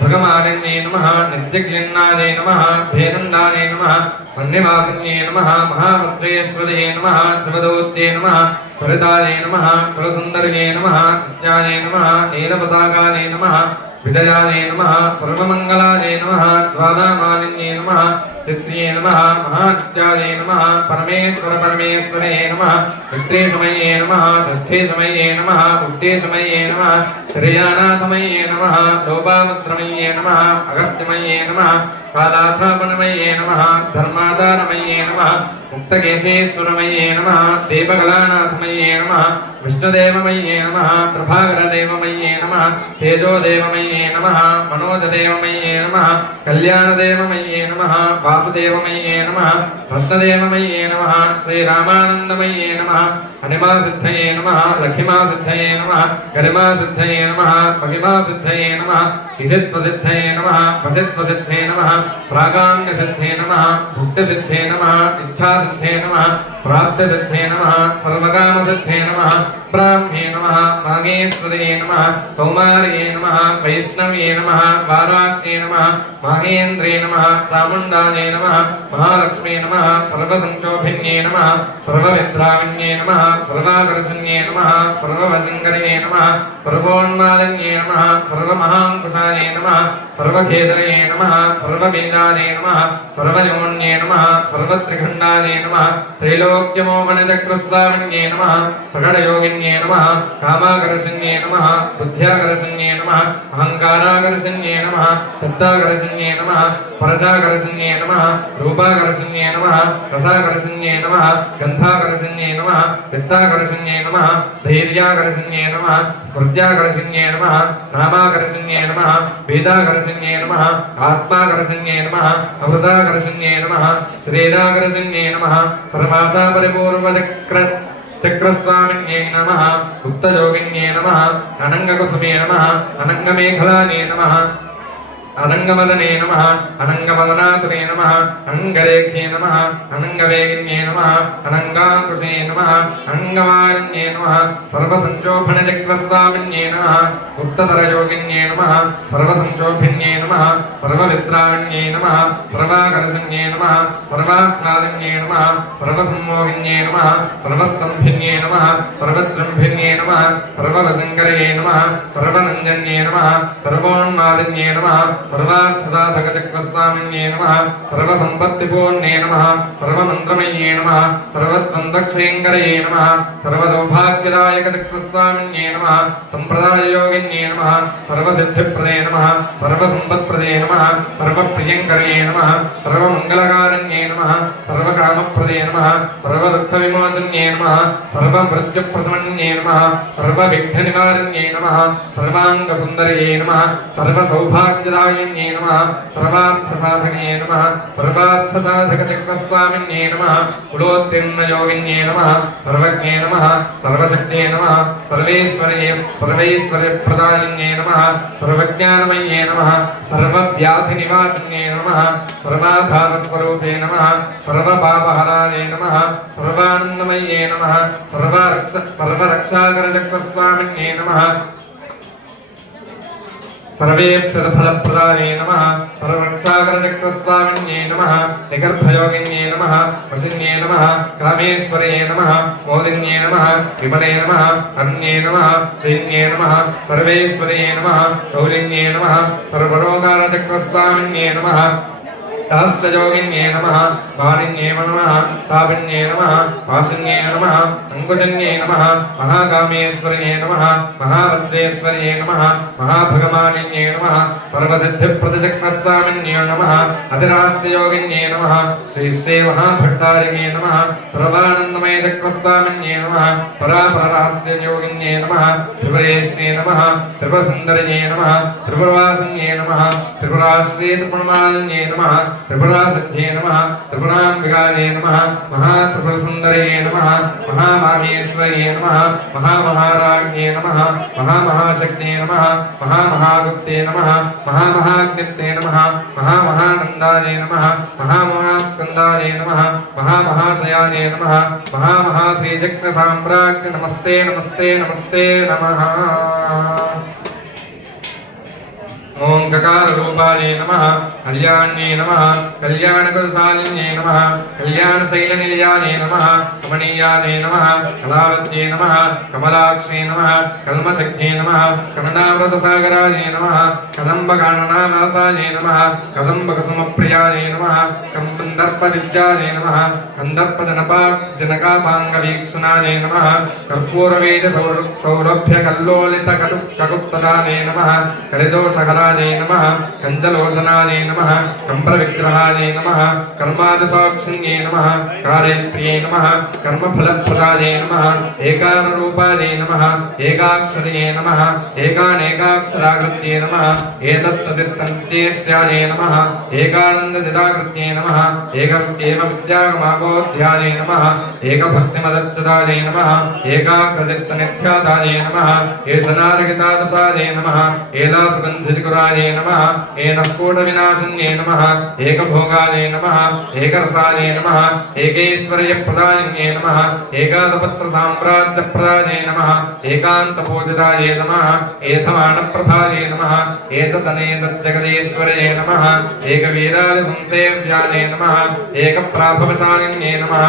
భగమాలిన్యై నమః నిత్యజ్ఞానాయ నమః భేనందాయ నమః వన్యవాసిన్యై నమః మహాభద్రేశ్వర్యై నమః శివదౌత్యై నమః త్వరితాయ నమః కులసుందర్యై నమః నిత్యాయ నమః నీలపతాకాయ నమః విజయాయ నమః సర్వమంగళాయ నమః జ్వాలామాలిన్యై నమః చిత్ర్యై నమః మహానిత్యాయ నమః పరమేశ్వర పరమేశ్వరే నమః విక్రే సమయే నమః షష్ఠే సమయే నమః ఉక్తే సమయే నమః త్రియాణాథమయే నమః లోపాముద్రమయే నమః అగస్త్యమయే నమః కాలాథాపనమయే నమః ధర్మాధారమయే నమః ముక్తకేశేశ్వరమయే నమః దేవకళానాథమయే నమః విష్ణుదేవమయే నమః ప్రభాకరదేవమయే నమః తేజోదేవమయే నమః మనోజదేవమయే నమః కళ్యాణదేవమయే నమః వాసుదేవమయే నమః భక్తదేవమయే నమః శ్రీరామానందమయే నమః హనుమాసిద్ధయే నమః లక్ష్మీసిద్ధయే నమః గరిమాసిద్ధయే నమః మహిమాసిద్ధయే నమః ఇషిత్వసిద్ధయే నమః వసిత్వసిద్ధే నమః ప్రాగామ్యసిద్ధే నమః భుక్తిసిద్ధే నమః ఇచ్ఛాసిద్ధే నమః ప్రాప్తిసిద్ధే నమః సర్వకామసిద్ధే నమః బ్రాహ్మ్యే నమః మాగేశ్వర్యే నమః కౌమార్యే నమః వైష్ణవ్యే నమః వారాక్యే నమః మాహేంద్రే నమః చాముండాయే నమః మహాలక్ష్మీ నమః సర్వసంక్షోభిన్యే నమః సర్వవిద్రావిన్యే నమః సర్వాకర్షణ్యే నమః సర్వవశంకర్యే నమః సర్వోన్మాదన్యే నమః సర్వమహాంకుశాయే నమః సర్వఖేదరయే నమః సర్వబీజాయే నమః సర్వయోన్యే నమః సర్వత్రిఖండాయే నమః త్రైలోక్యమోహనచక్రస్వామిన్యే నమః ప్రకటయోగిన్యే నమః కామాకర్షణ్యే నమః బుద్ధ్యాకర్షణ్యే నమః అహంకారాకర్షణ్యే నమః శబ్దాకర్షణ్యే నమః స్పర్శాకర్షణ్యే నమః రూపాకర్షణ్యే నమః రసాకర్షణ్యే నమః గంధాకర్షణ్యే నమః చిత్తాకర్షణ్యే నమః ధైర్యాకర్షణ్యే నమః స్మృత్యాకర్షణ్యే నమః నామాకర్షణ్యే నమః వేదాకర్షణ్యే నమః ఆత్మాకర్షణ్యే నమః అమృతాకర్షణ్యే నమః శ్రీరాకర్షణ్యే నమః సర్వాశా పరిపూర్వచక్ర చక్రస్వామిన్యై నమః గుప్తయోగిన్యే నమః అనంగకుసుమే నమః అనంగమేఖలానే నమః అనంగమదనే నమః అనంగమదనాతునే నమః అంగరేఖ్యే నమః అనంగవేగిన్యే నమః అనంగాంకుశే నమః అంగమాలిన్యే నమః సర్వసంక్షోభణచక్రస్వామిన్యే నమః గుప్తతరయోగిన్యే నమః సర్వసంక్షోభిన్యే నమః సర్వవిద్రావిణ్యే నమః సర్వాకర్షణ్యే నమః సర్వాహ్లాదిన్యే నమః సర్వసమ్మోహిన్యే నమః సర్వస్తంభిన్యే నమః సర్వజృంభిన్యే నమః సర్వవశంకరయే నమః సర్వనంజన్యే నమః సర్వోన్మాదిన్యే నమః సర్వార్థసాధకచక్రస్వామిన్యే నమః సర్వసంపత్తిపూర్ణే నమః సర్వమంత్రమయే నమః సర్వద్వంద్వక్షయంకరయే నమః సర్వదౌభాగ్యదాయకచక్రస్వామిన్యే నమః సంప్రదాయయోగిన్యే నమః సర్వసిద్ధిప్రదే నమః సర్వసంపత్ప్రదే నమః సర్వప్రియంకరయే నమః సర్వమంగళకారణ్యే నమః సర్వకామప్రదే నమః సర్వదుఃఖవిమోచన్యే నమః సర్వమృత్యుప్రశమన్యే నమః సర్వవిఘ్ననివారణ్యే నమః సర్వాంగసుందర్యే నమః సర్వసౌభాగ్యదాయిన్యే నమః సర్వార్థసాధకే నమః సర్వార్థసాధకచక్రస్వామిన్యే నమః కులోత్తీర్ణయోగిన్యే నమః సర్వజ్ఞే నమః సర్వశక్తే सर्वस्वरूपिण्ये नमः सर्वैश्वर्यप्रदायिन्ये नमः सर्वज्ञानमये नमः सर्वव्याधिनिवासिन्ये नमः सर्वाधारस्वरूपे नमः सर्वपापहराय नमः सर्वानन्दमये नमः सर्वरक्षाकरचक्रस्वामिन्ये नमः सर्वेक्षरफलप्रदाये नमः सर्वरक्षाकरचक्रस्वामिन्ये नमः निगर्भयोगिन्ये नमः वशिन्ये नमः कामेश्वर्ये नमः मोदिन्ये नमः विमले नमः अन्ये नमः दैन्ये नमः सर्वेश्वर्ये नमः गौलिन्ये नमः सर्वरोगारचक्रस्वामिन्ये नमः सहस्रयोगिन्ये नमः वाणिन्ये नमः साभिन्ये नमः वासिन्ये नमः अंकुशन्ये नमः महाकामेश्वर्ये नमः महाभद्रेश्वर्ये नमः महाभगवानिन्ये नमः सर्वसिद्धिप्रदचक्रस्वामिन्ये नमः अधिरास्ययोगिन्ये नमः श्री श्री महाभट्टारिणे नमः सर्वानन्दमय चक्रस्वामिन्ये नमः परापररहस्ययोगिन्ये नमः त्रिपुरेश्वे नमः त्रिपुरसुन्दरिये नमः त्रिपुरवासिन्ये नमः त्रिपुराश्री त्रिपुरमालिन्ये नमः त्रिपुरासत्ये नमः त्रिपुराम्बिकाये नमः महात्रिपुरसुन्दरये नमः महामाहेश्वर्ये नमः महामहाराज्ञे नमः महामहाशक्ते नमः महामहागुप्ते नमः महामहाग्निप्ते नमः महामहानन्दाय नमः महामहास्कन्दाय नमः महामहाशयाय नमः महामहाश्रीजग्नसाम्राज्ञ नमस्ते नमस्ते नमस्ते नमः। ओम ककाररूपाय नमः कल्याण्ये नमः कल्याणकुलशालिन्ये नमः कल्याणशैलनिलयाय नमः कमनीयाय नमः कलावत्ये नमः कमलाक्षे नमः कल्मशक्ये नमः करुणाव्रतसागराय नमः कदम्बकाननानासाय नमः कदम्बकुसुमप्रियाय नमः कन्दर्पविद्याय नमः कन्दर्पजनकापाङ्गवीक्षणाय नमः कर्पूरवेदसौरभ्यकल्लोलितककुत्तलाय नमः कलिदोषहराय नमः कञ्जलोचनाय नमः कम्प्रविग्रहाय नमः कर्मादिसाक्षिण्ये नमः कार्यप्रिये नमः कर्मफलप्रदाय नमः एकाररूपाय नमः एकाक्षरये नमः एकानेकाक्षराकृत्ये नमः एतत्तदित्तन्त्येष्याय नमः एकानन्ददिदाकृत्ये नमः एवविद्यागमाबोध्याय नमः एकभक्तिमदच्युताय नमः एकाग्रचित्तनिध्याताय नमः एषनारगितादताय नमः एलासुगन्धिकुराय नमः एनःकूटविनाशिन्ये नमः एकभोगाय नमः एकरसाय नमः एकैश्वर्यप्रदायिन्ये नमः एकादपत्रसाम्राज्यप्रदाय नमः एकान्तपूजिताय नमः एतमानप्रभाय नमः एतदनेतज्जगदीश्वरये नमः एकवीरादिसंसेव्याय नमः एकप्राभवशालिन्ये नमः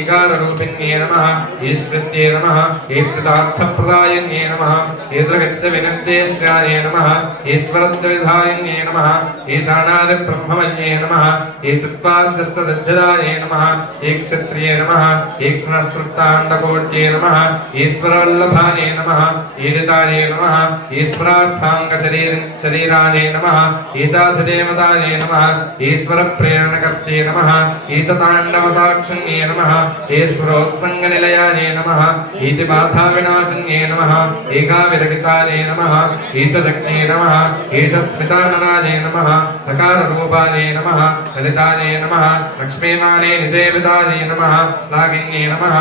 ईकाररूपिण्ये नमः ईश्वत्ये नमः ईप्सितार्थप्रदायिन्ये नमः ईदृगत्यविनद्येश्याय नमः ईश्वरत्वविधायिन्ये नमः ईशानादिब्रह्ममन्ये नमः ईशत्वाद्यष्टसिद्धिदाय नमः ईक्षत्रिये नमः ईक्षणसृष्टाण्डकोट्ये नमः ईश्वरवल्लभाय नमः ईदिताय नमः ईश्वरार्थाङ्गशरीराय नमः ईशाधिदेवताय नमः ईश्वरप्रेरणकर्त्ये नमः ईशताण्डवसाक्षिण्ये नमः ईश्वरोत्सङ्गनिलयाय नमः ईतिबाधाविनाशिन्ये नमः एकाविरगिताय नमः ईशशक्ते नमः ईशस्मिताननाय नमः लकाररूपाय नमः ललिताय नमः लक्ष्मीमाने निषेविताय नमः लागिन्ये नमः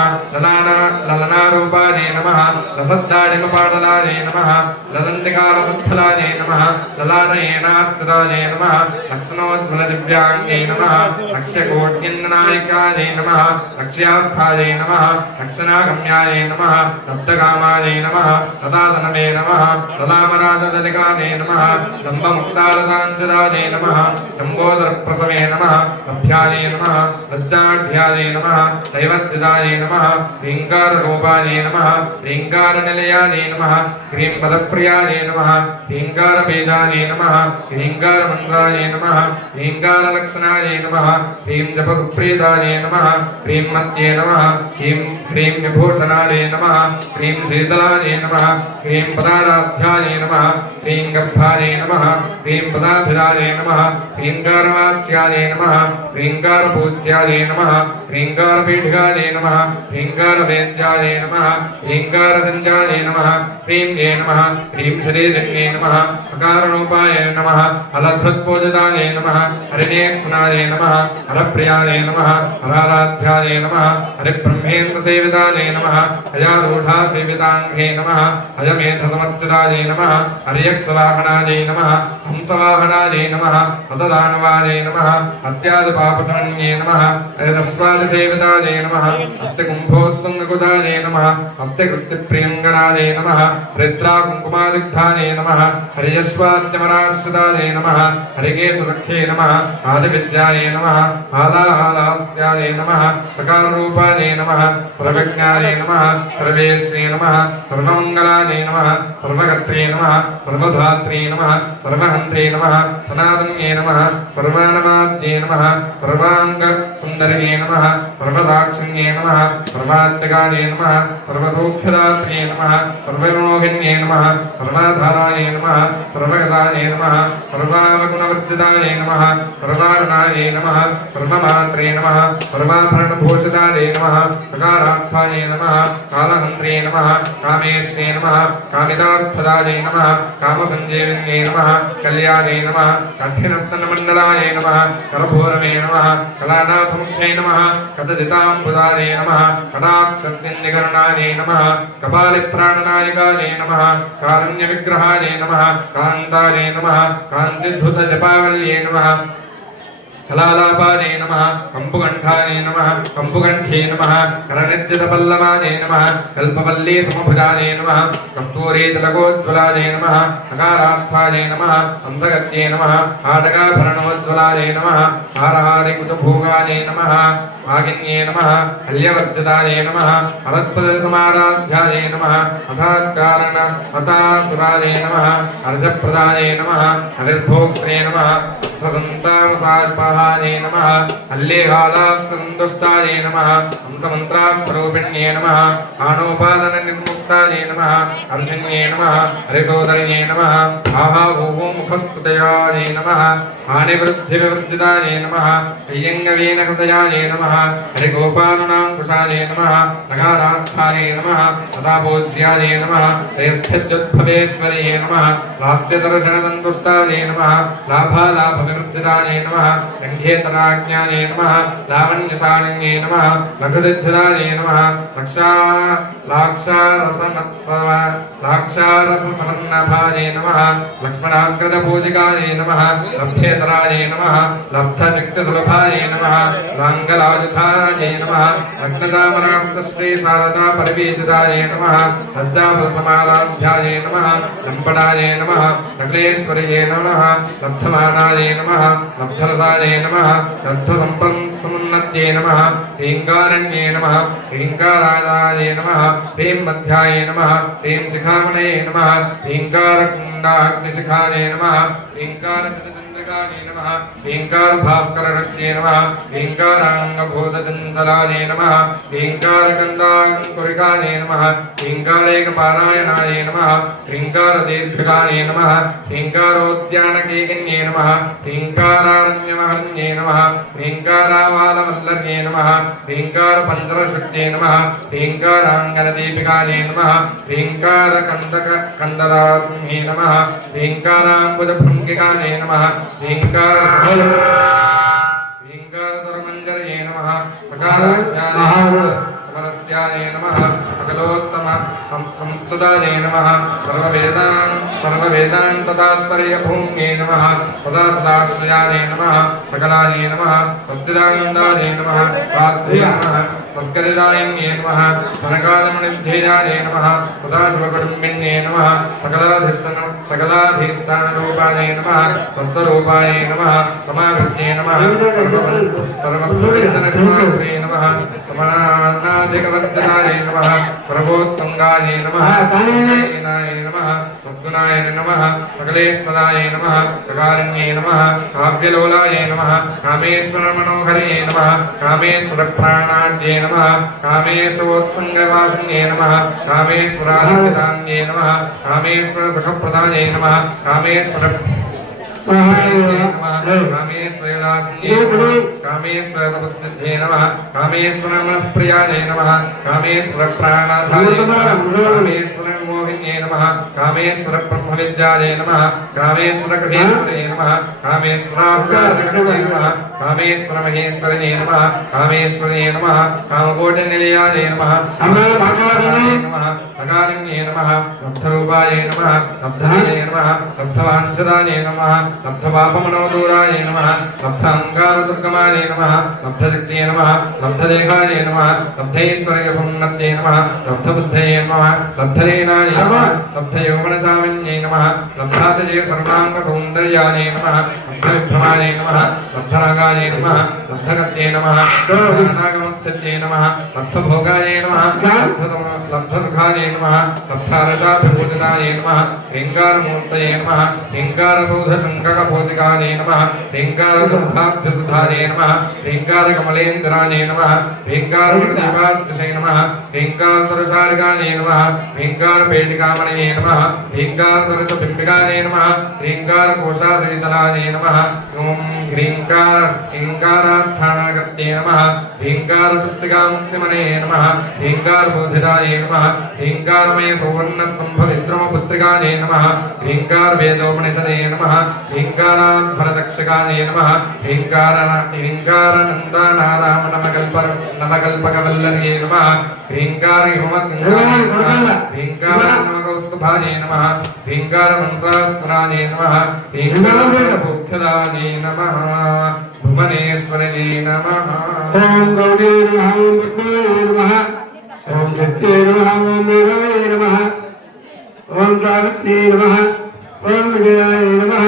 ललनारूपाय नमः लसद्दाडिमपाटलाय नमः ललन्तिकालसत्फलाय नमः ललाटयेनाच्युताय नमः लक्ष्मणोज्ज्वलदिव्याङ्गे नमः लक्ष्यकोट्यन्दनायिकाय नमः लक्ष्यार्थाय नमः लक्षणागम्याय नमः लब्धकामाय नमः लतातनवे नमः ललामराजदलिकाय नमः लम्बमुक्तालताञ्चदाय नमः लम्बोदरप्रसवे नमः लभ्याय नमः लज्जाढ्याय नमः दैवज्जिदाय नमः ह्रीङ्काररूपाय नमः ह्रीङ्कारनिलयाय नमः ह्रींपदप्रियाय नमः ह्रीङ्कारबीजाय नमः ह्रीङ्कारमन्त्राय नमः ह्रीङ्कारलक्षणाय नमः ह्रीं जपसुप्रीताय नमः ह्रीं मत्ये नमः ह्रीं विभूषणाय नमः ह्रीं शीतलाय नमः ह्रीं पदाराध्याय नमः ह्रीं गर्भाय नमः ह्रीं पदाभिराय नमः ह्रीङ्कारवात्स्याय नमः ह्रीङ्कारपूज्याय नमः ह्रीङ्कारपीठिकाय नमः ह्रीङ्कारवेद्याय नमः ह्रीङ्कारसञ्जाय नमः ह्रीं नमः ह्रीं शरीरण्ये नमः अकारणोपाय नमः अलधृत्पूजिताय नमः हरिनेक्षणाय नमः हरप्रियाय नमः हराराध्याय नमः हरिब्रह्मेन्द्रसेविताय नमः अयारूढासेविताङ्गे नमः अयमेधसमर्चिताय नमः हरियक्षवाहनाय नमः हंसवाहनाय नमः हतदानवाय नमः अत्यादिपापशरण्ये नमः अयतस्वादिसेविताय नमः हस्तिकुम्भोत्तुङ्गकुदाय नमः हस्तिकृत्तिप्रियङ्गणाय नमः हरिद्राकुङ्कुमादिग्धाय नमः हरियस्वाद्यमरार्चिताय नमः हरिकेशसख्ये नमः आदिविद्याय नमः आलाहालास्याय नमः सकालरूपाय नमः सर्वज्ञाय नमः सर्वेश्वे नमः सर्वमङ्गलाय नमः सर्वकर्त्रे नमः सर्वधात्रे नमः सर्वहन्त्रे नमः सनातन्ये नमः सर्वानवाद्ये नमः सर्वाङ्गसुन्दर्ये नमः सर्वसाक्षिण्ये नमः सर्वात्मकाय नमः सर्वसौख्यदात्रे नमः सर्वमोहिन्ये नमः सर्वाधाराय नमः सर्वगताय नमः सर्वावगुणवर्जिताय नमः सर्वारणाय नमः सर्वमात्रे नमः सर्वाभरणभूषिताय नमः सकारार्थाय नमः कालहन्त्रे नमः कामेश्वे नमः कामितार्थदाय नमः कामसञ्जीविन्ये नमः कल्याणे नमः कठिनस्तनमण्डलाय नमः करभूरवे नमः कलानाथमुख्यै नमः कथजिताम्बुदाय नमः कटाक्षस्तिन्निकरणाय नमः कपालिप्राणनायकाय नमः कारुण्यविग्रहाय नमः कान्ताय नमः कान्तिधृतजपावल्ये नमः कलालापाय नमः कंपुकण्ठाय नमः कंपुकण्ठे नमः करनिज्जितपल्लवाय नमः कल्पवल्ली समभुजाय नमः कस्तूरीतिलकोज्ज्वलाय नमः नकारार्थाय नमः हंसगत्ये नमः आटकाभरणोज्ज्वलाय नमः हारहारिकुतभोगाय नमः आगिन्ये नमः हल्यवर्जिताय नमः हरत्पदसमाराध्याय नमः अथात्कारण अतासुराय नमः अर्जप्रदाय नमः हरिर्भोक्त्रे नमः ससन्तामसार्पहाय नमः हल्लेहालासन्तुष्टाय नमः हंसमन्त्राक्षरूपिण्ये नमः आनोपादननिर्मुक्ताय नमः अर्जुन्ये नमः हरिसोदर्ये नमः आहाभूमुखस्तुतयाय नमः हानिवृद्धिविवर्जिताय नमः अय्यङ्गवीनकृतयाय नमः हरिगोपालनाङ्कुशाय नमः नगारार्थाय नमः तथापूज्याय नमः तयस्थित्युद्भवेश्वर्ये नमः लास्यदर्शनसन्तुष्टाय नमः लाभालाभविवर्जिताय नमः गङ्घेतराज्ञाय नमः लावण्यशालिन्ये नमः लघुसिद्धिदाय नमः लाक्षारससवर्णभाय नमः लक्ष्मणाग्रतपूजिकाय नमः लब्धेतराय नमः लब्धशक्तिसुलभाय नमः लाङ्गलायुधाय नमः लग्नचामरास्तश्रीशारदा परिवीजिताय नमः लज्जापदसमाराध्याय नमः लम्पटाय नमः नगलेश्वर्ये नमः लब्धमानाय नमः लब्धरसाय नमः लब्धसमुन्नत्ये नमः ह्रीङ्गारण्ये नमः ह्रीङ्गाराय नमः ह्रीं मध्याय नमः ह्रीं शिखामणये नमः ह्रीङ्कारकुण्डाग्निशिखाय नमः ह्रीङ्कारचन्द्रकाय नमः ह्रीङ्कारभास्कररक्ष्ये नमः ह्रीङ्काराङ्गभूतचञ्चलाय नमः ह्रीङ्कारकन्दाङ्कुरिकाय नमः ह्रीङ्कारेकपारायणाय नमः ह्रीङ्कारदीर्घकाय नमः ह्रीङ्कारोद्यानकेकन्ये नमः ह्रीङ्कारारण्यमहन्ये नमः ह्रीङ्कारावालवल्लभ्ये नमः ह्रीङ्कारपञ्चरशक्त्ये नमः ह्रीङ्काराङ्गनदीपिकाय नमः ह्रीङ्कारकन्दरासिंहे नमः ह्रीङ्काराम्बुजभृङ्गिकाय नमः ह्रीङ्कारधर्मञ्जर्ये नमः सकाराज्ञाय समरस्याय नमः सकलोत्तम संस्तुताय नमः सर्ववेदान्ततात्पर्यभूम्ये नमः सदा सदाश्रयाय नमः सकलाय नमः सच्चिदानन्दाय नमः साध्वे नमः सद्गदिदायन्ये नमः धनकालमणिध्येयाय नमः सदाशिवकुटुम्बिन्ये नमः सकलाधीष्टानरूपाय नमः सत्त्वरूपाय नमः समागत्ये नमः सर्वभूतनक्षमात्रे नमः समानाधिकवर्जिताय नमः सर्वोत्तङ्गाय नमः नाय नमः सद्गुणाय नमः सकलेश्वराय नमः प्रकारिण्ये नमः काव्यलोलाय नमः कामेश्वरमनोहरे नमः कामेश्वरप्राणाढ्ये नमः कामेश्वरोत्सङ्गवासिन्ये नमः कामेश्वराधिपितान्ये नमः कामेश्वरसखप्रदाय नमः कामेश्वर कामेश्वर तपस्सिद्धे नमः कामेश्वर प्रियाय नमः कामेश्वर प्राणाधाय नमः कामेश्वर मोहिन्ये नमः कामेश्वर ब्रह्मविद्याय नमः कामेश्वर गणेश्वरे नमः कामेश्वराभ्याय नमः कामेश्वर महेश्वरने नमः कामेश्वरे नमः कामकोटिनिलयाय नमः नमः अकारिण्ये नमः लब्धरूपाय नमः लब्धाय नमः लब्धवाञ्छदाय नमः लब्धपापमनोदूराय नमः लब्धाङ्गारदुर्गमाय नमः लब्धशक्तिये नमः लब्धदेहाय नमः लब्धैश्वर्यसम्पत्यै नमः लब्धबुद्धये नमः लब्धलीनाय नमः लब्धयौवनसामिन्यै नमः लब्धातजय सर्वाङ्गसौन्दर्याय नमः लब्धविभ्रमाय नमः लब्धरागाय नमः लब्धगत्ये नमः लब्धनागमस्थित्यै नमः लब्धभोगाय नमः लब्धसुखाय नमः लब्धारसाभिभूतिताय नमः ह्रीङ्गारमूर्तये नमः ह्रीङ्गारसौधशङ्ककभूतिकाय नमः ह्रीङ्गारसुधाब्धसुधाय नमः ह्रीङ्गारकमलेन्द्राय नमः ह्रीङ्गारप्रदीपार्तिशय नमः ह्रीङ्गारतरसारिकाय नमः ह्रीङ्गारपेटिकामणये नमः ह्रीङ्गारतरसबिम्बिकाय नमः ह्रीङ्गारकोशासहितलाय नमः ॐ ह्रीङ्गारास्थानगत्ये नमः ह्रीङ्गारसुप्तिकामुक्तिमने नमः ह्रीङ्गारबोधिताय नमः ह्रीङ्गारमयसौवर्णस्तम्भविद्रमपुत्रिकाय नमः ह्रीङ्गारवेदोपनिषदे नमः ह्रीङ्गाराध्वरदक्षकाय नमः ह्रीङ्गारनन्दानारामनमकल्पकवल्लर्ये नमः ह्रीङ्गारयुमत्ङ्गाय नमः ह्रीङ्गारनमकौस्तुभाय नमः ह्रीङ्गारमन्त्रास्मराय नमः ह्रीङ्गारसौख्यदाय नमः भुवनेश्वरये नमः ओम गौरी नमः ओम विष्णुवे नमः ओम शक्ति नमः ओम मेघवे नमः ओम सावित्री नमः ओम विजयाय नमः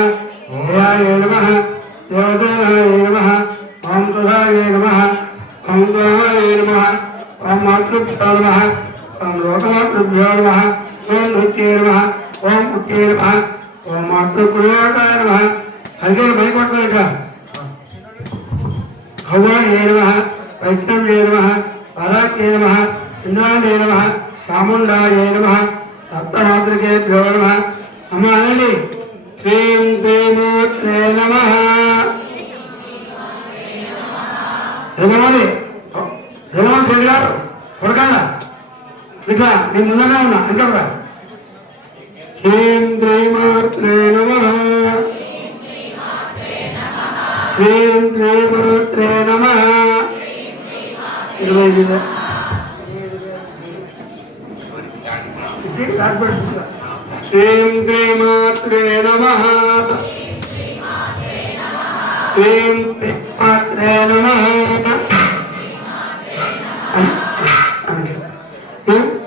जयाय नमः देवदेवाय नमः ओम तथाय नमः ओम स्वाहाय नमः ओम मातृभ्यो नमः ओम लोकमातृभ्यो नमः ओम नृत्ये नमः ओम पुत्ये नमः ओम मातृप्रियाय नमः हल्के भयपट्टा भगवान् नमः वैष्णव्ये नमः पराक्ये नमः इंद्राय नमः चामुण्डाय नमः सप्तमातृकेभ्यो नमः अम्मा अनंడి श्रीं देवते नमः ధనమని చెల్లారు కొడకండా ఇట్లా నేను ముందనే ఉన్నా ఇంకా శ్రీం త్రైమాత్రే నమః శ్రీం త్రైమాత్రే నమః 25 శ్రీం త్రైమాత్రే నమః శ్రీం త్రైమాత్రే నమః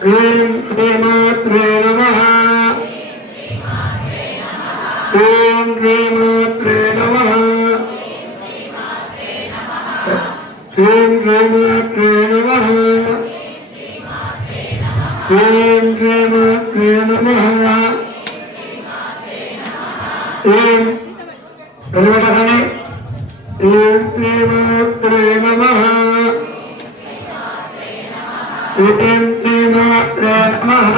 ह्रीं श्रीमात्रे नमः ह्रीं श्रीमात्रे नमः ह्रीं श्रीमात्रे नमः ह्रीं श्रीमात्रे नमः ह्रीं श्रीमात्रे नमः ह्रीं श्रीमात्रे नमः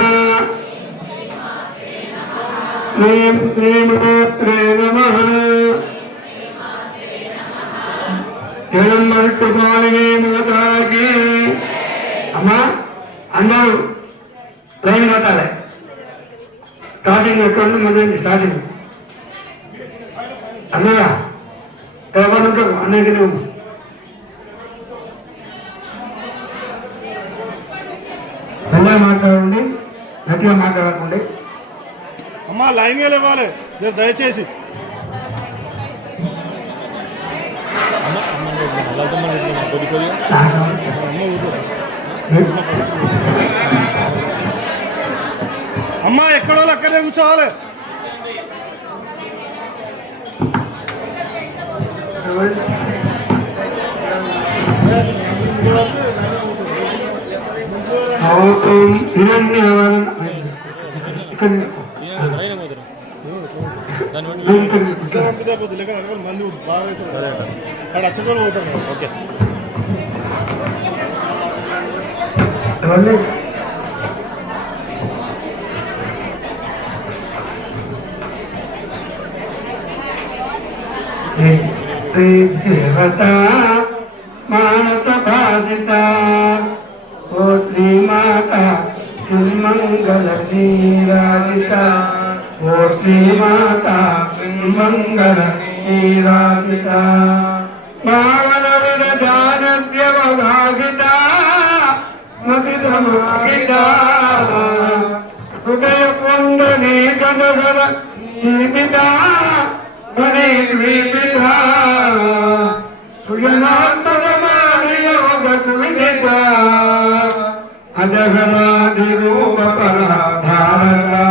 ह्रीं श्रीमात्रे नमः जगन्मर कृपालिनी माता की अम्मा अंदर लाइन कट्टाలి స్టార్టింగ్ ఎక్కడ మొదలైంది స్టార్టింగ్ అన్నయ్య ఎవరు ఉంటారు అన్నయ్యకి నువ్వు మెల్లగా మాట్లాడండి గట్టిగా మాట్లాడకండి అమ్మా లైన్ గా ఇవ్వాలి మీరు దయచేసి అమ్మా ఎక్కడో అక్కడే కూర్చోవాలి మంది బాగా అక్కడ వచ్చేటోళ్ళు పోతారు ఓకే देवता मानस भाषिता ओ श्री माता चिन्मंगल नीराजिता ओ श्री माता चिन्मंगल नीराजिता पावन विरदान व्यवभागिता मति समाहिता हृदय कुंडली गणधर जीविता मणि विपिता सुजनात्मकमानयोगविदिता अजगमादिरूप पराधारका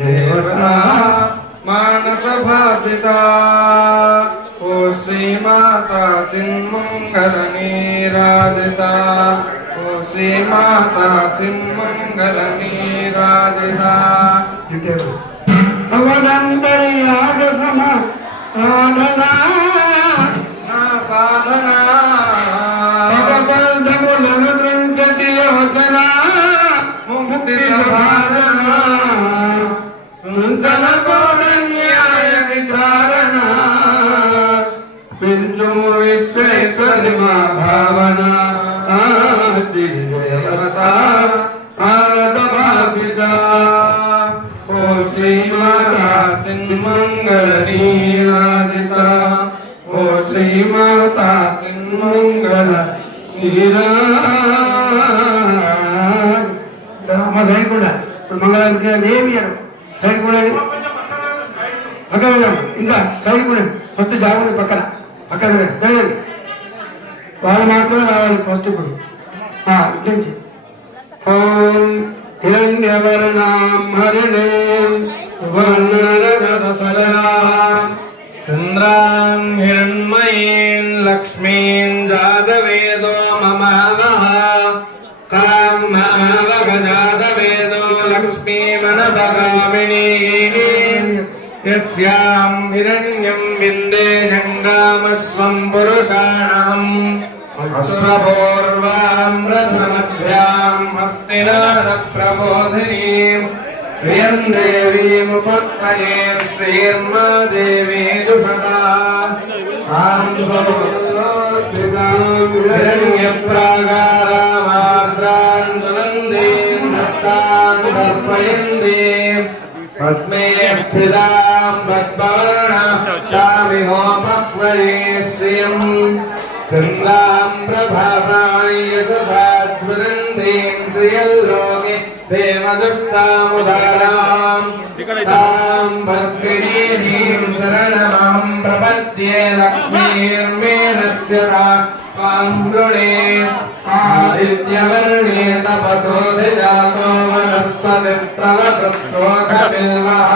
देवता मानस भासिता ओ श्री माता चिन्मंगल नीराजिता ओ श्री माता चिन्मंगल नीराजिता अवदंतर्याग समा साधना ना साधना भगवन् समुलम दृंचति योचना मुक्ति साधना सुंचन कोण न्याय विचारणा पिंचुम विश्वेश्वर मां भावना देवता भारत भासिता ओ श्री माता चिन्मंगल नीराजिता ओ श्री माता चिन्मंगल नीराजिता अम्मा सही ಕೂಡ ಮಂಗಳಾರತಿಯ ದೇವಿಯರು ಸರಿ ಕೂಡ ಪಕ್ಕದ ಇಂದ ಸರಿ ಕೂಡ ಫಸ್ಟ್ ಜಾಗದ ಪಕ್ಕದ ಪಕ್ಕದ ದಯವಿಟ್ಟು వాళ్ళు మాత్రం రావాలి ఫస్ట్ ఇప్పుడు ఇట్లా ఓం హిరణ్యవర్ణాం హరిణీం సువర్ణరజతసలాం चन्द्रां हिरण्मयीं लक्ष्मीं जातवेदो ममावः कामवगजातवेदो लक्ष्मीमनपगामिनीः यस्यां हिरण्यं विन्दे जङ्गामस्वं पुरुषाणम् अश्वपूर्वां रथमध्यां हस्तिनारप्रबोधिनीं श्रियं देवीमुपत्मने श्रीर्मा देवी दुषता हिरण्यप्राकारामार्द्रान् दुनन्दीं दत्तां दर्पयन्तीं पद्मे स्थितां पद्मवर्णामिहोपक्वये श्रियं चन्द्रां प्रभासां यशसाध्वरन्तीं श्रियल्लोके देवदुष्टामुदारां तां भद्गिनीं शरणमां प्रपद्ये लक्ष्मीर्मेनस्य तां वृणे आदित्यवर्णे तपसोऽधिजातो वनस्पतिस्तववृक्षोऽखबिल्वः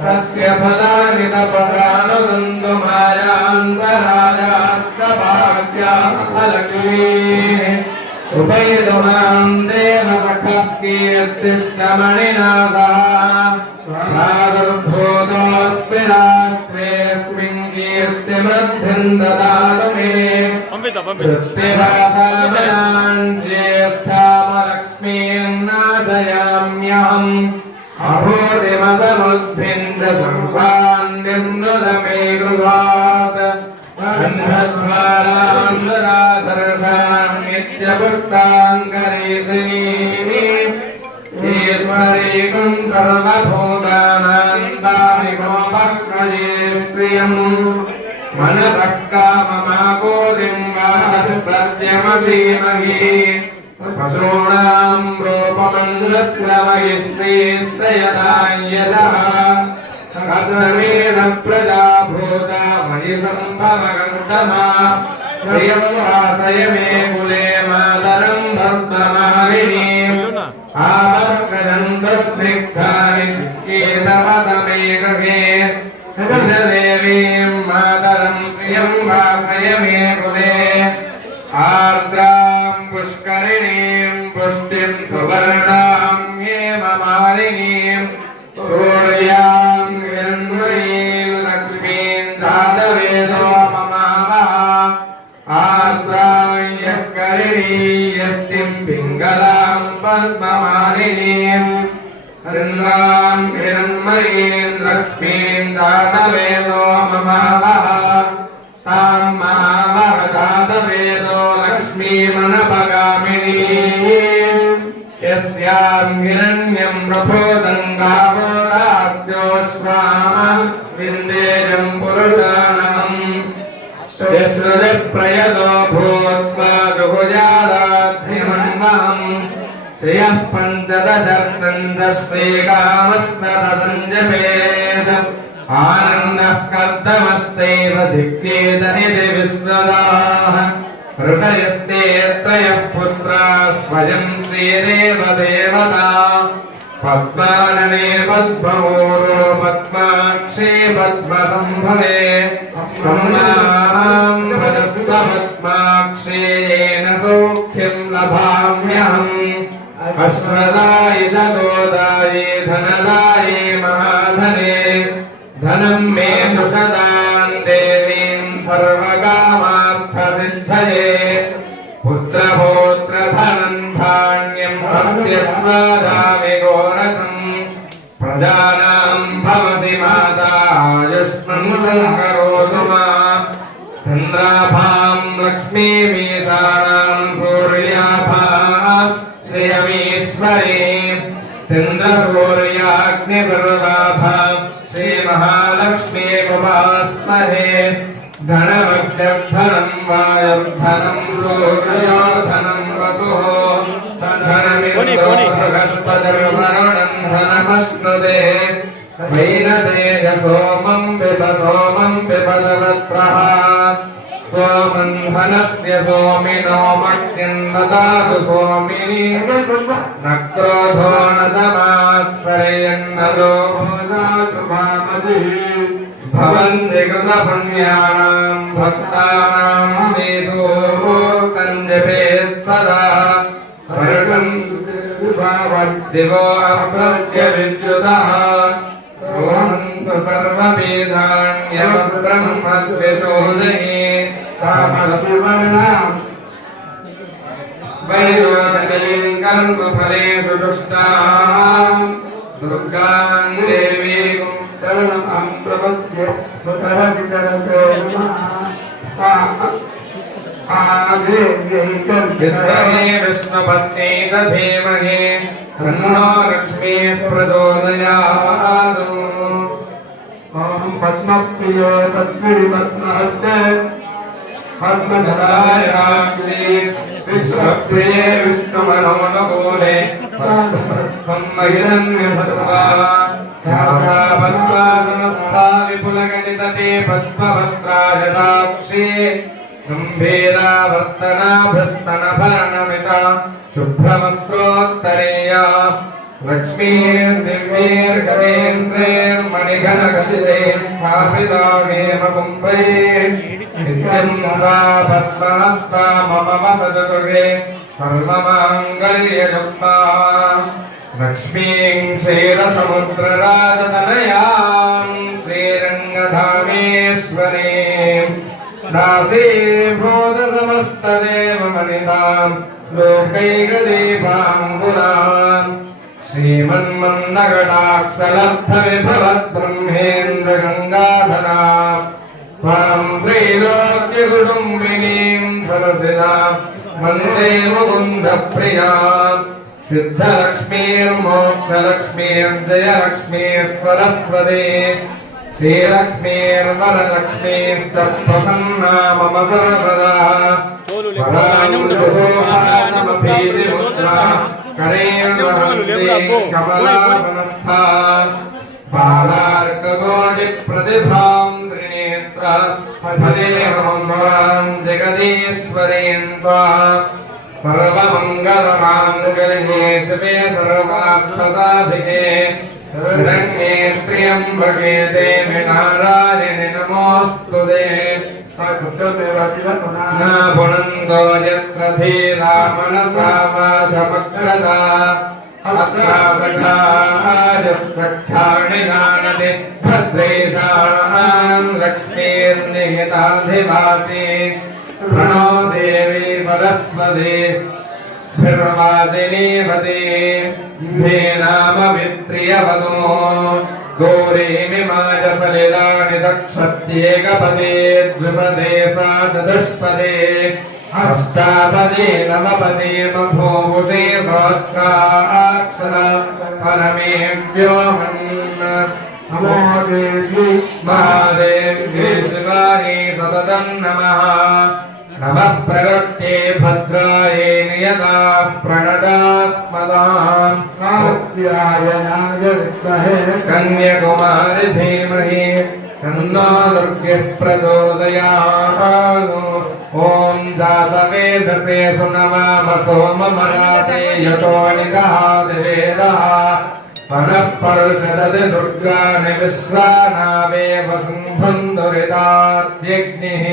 तस्य फलानि तपसानुदन्तु मायान्तरायास्तभाग्या अलक्ष्मीः उपैदुमां देवसखः कीर्तिश्चमणिनाथः प्रादुर्भूतोऽस्मि राष्ट्रेऽस्मिन् कीर्तिमृद्धिं ददातु मे श्रुतिभासामयान् ज्येष्ठामलक्ष्मीं नाशयाम्यहम् अभूतिमदमुद्भिं च सर्वान् निर्नुद मे गृहात् नित्यपुष्टाङ्गरीशिनीः ईश्वरीकं सर्वभूतानां तामिमोपक्वये श्रियम् मनसः काममाकोदिं वाहस्पत्यमसीमहि पशूनां रूपमन्त्रस्य मयि श्रीश्रयदायसः कथमेन प्रजा भूता मयि सम्भवगन्तमा श्रियं वासय मे कुले मातरं भक्तमालिनीम् आवस्करन्तस्निग्धानि चित्केतवसमेकगे देवीं मातरं श्रियं वासय मे कुले आर्द्रां पुष्करिणीं पुष्टिं सुवर्णां हेममालिनीं सूर्यां हिरण्मयीं लक्ष्मीं जातवेदो ममावः आर्द्रां यःकरिणी यष्टिं पिङ्गलां पद्ममालिनीं चन्द्रां हिरण्मयीं लक्ष्मीं दातवेदो ममावः तां महावः दातवेदो लक्ष्मीमनपगामिनीं यस्यां हिरण्यं प्रभोदं गावो दास्योऽश्वां विन्देजं पुरुषाणम् यश्रुतिप्रयतो भूत्वा जुहुजादाधिमन्वहम् श्रियः पञ्चदशर्चन्दश्रीकामस्तदञ्जपेद आनन्दः कर्दमस्तैव धिक्येत इति विश्वदाः ऋषयस्ते त्रयः पुत्राः स्वयं श्रीरेव देवता पद्मानने पद्ममूलो पद्माक्षे पद्मसम्भवे ब्रह्मां वदस्व पद्माक्षेन सौख्यं लभाम्यहम् अश्वदायित गोदाये धनदाये महाधने धनं मे दुषदां देवीं सर्वकामार्थसिद्धये पुत्रपौत्रधनं धान्यं हस्त्यश्वादामि गोरथम् प्रजानां भवसि माता यस्मन्मुदं करोतु मा चन्द्राभां लक्ष्मीमीशानां सूर्याभां श्रियमीश्वरीं चन्द्रसूर्याग्निपर्वाभां श्रीमहालक्ष्मीमुपास्महे धनमग्निर्धनं वायुर्धनं सूर्योर्धनं वसुः धनमिन्द्रो बृहस्पतिर्वरुणं धनमश्नुते वैनतेज सोमं पिबतवत्रः सोमं धनस्य सोमिनो मह्यन्नदातु सोमिनी न क्रोधो न तमात्सर्यन्न लोभो नातु मामतिः भवन्ति कृतपुण्यानां भक्तानां सेतोः जपेत् सदा वर्षं दिवो अप्रस्य विद्युतः सोऽन्तु सर्ववेदान्यब्रह्मद्विशोदये कामलतिवर्णाम् वैरोचनीं कल्पफलेषु तुष्टाम् दुर्गां देवीं शरणम् प्रपद्ये मुतरतिचरतो विद्महे विष्णुपत्नी धीमहि तन्नो लक्ष्मीः प्रचोदयात् ॐ पद्मप्रिये पद्मिनिपद्महस्ते पद्मधरायाक्षी विश्वप्रिये विष्णुमनोनुकूले पद्महिरण्यभद्रा पद्मासनस्था विपुलगणितटे पद्मभद्रा जटाक्षी गम्भीरावर्तनाभस्तनभरणमिता शुभ्रवस्त्रोत्तरीया लक्ष्मीर्दिव्यैर्गजेन्द्रैर्मणिघनगदिते स्थापिता हेम कुम्भे नित्यं सा पद्महस्ता मम वसतु गृहे सर्वमाङ्गल्ययुक्ता लक्ष्मीं क्षीरसमुद्रराजतनयां श्रीरङ्गधामेश्वरीं दासीभूतसमस्तदेवमनितां लोकैकदीपाङ्गुलाम् श्रीमन्मन्दकटाक्षलब्धविभवद्ब्रह्मेन्द्रगङ्गाधरा त्वां त्रैलोक्यकुटुम्बिनीं सरसिजा वन्दे मुकुन्दप्रियाम् सिद्धलक्ष्मीर्मोक्षलक्ष्मीर्जयलक्ष्मीः सरस्वती श्रीलक्ष्मीर्वरलक्ष्मीस्तत्प्रसन्ना मम सर्वदा वरानुजसोभानमभीतिमुद्रा करेर्वहन्तीं बालार्ककोटिप्रतिभां त्रिनेत्रा फलेहमं जगदीश्वरीं त्वां सर्वमङ्गलमाङ्गल्ये शिवे सर्वार्थसाधिके शरण्ये त्र्यम्बके देवि नारायणि नमोऽस्तुते न पुनन्तो यत्र धीरा मनसा वाचमग्रता सख्याणि जानति भद्रेशान् लक्ष्मीर्निहिताधिवासी प्रणो देवी सरस्वती भिर्वासिनीपते धेनामवित्रियवदो गौरीमिमाय सलिलानि दक्षत्येकपदे द्विपदे सा चतुष्पदे अष्टापदे नवपदे मघोषे सहस्राक्षरा परमेभ्यो नमो देवी महादेव्ये शिवायै सततं नमः नमः प्रकृत्ये भद्रायै नियताः प्रणतास्मदाम् कात्यायनाय विद्महे कन्याकुमारि धीमहि तन्नो दुर्गः प्रचोदयात् ॐ जातवेदसे सुनवाम सोममराते यतो निगहादिवेदः मनः पर्षदति दुर्गाणि विश्वानावेव सिन्धुम् दुरितात्यग्निः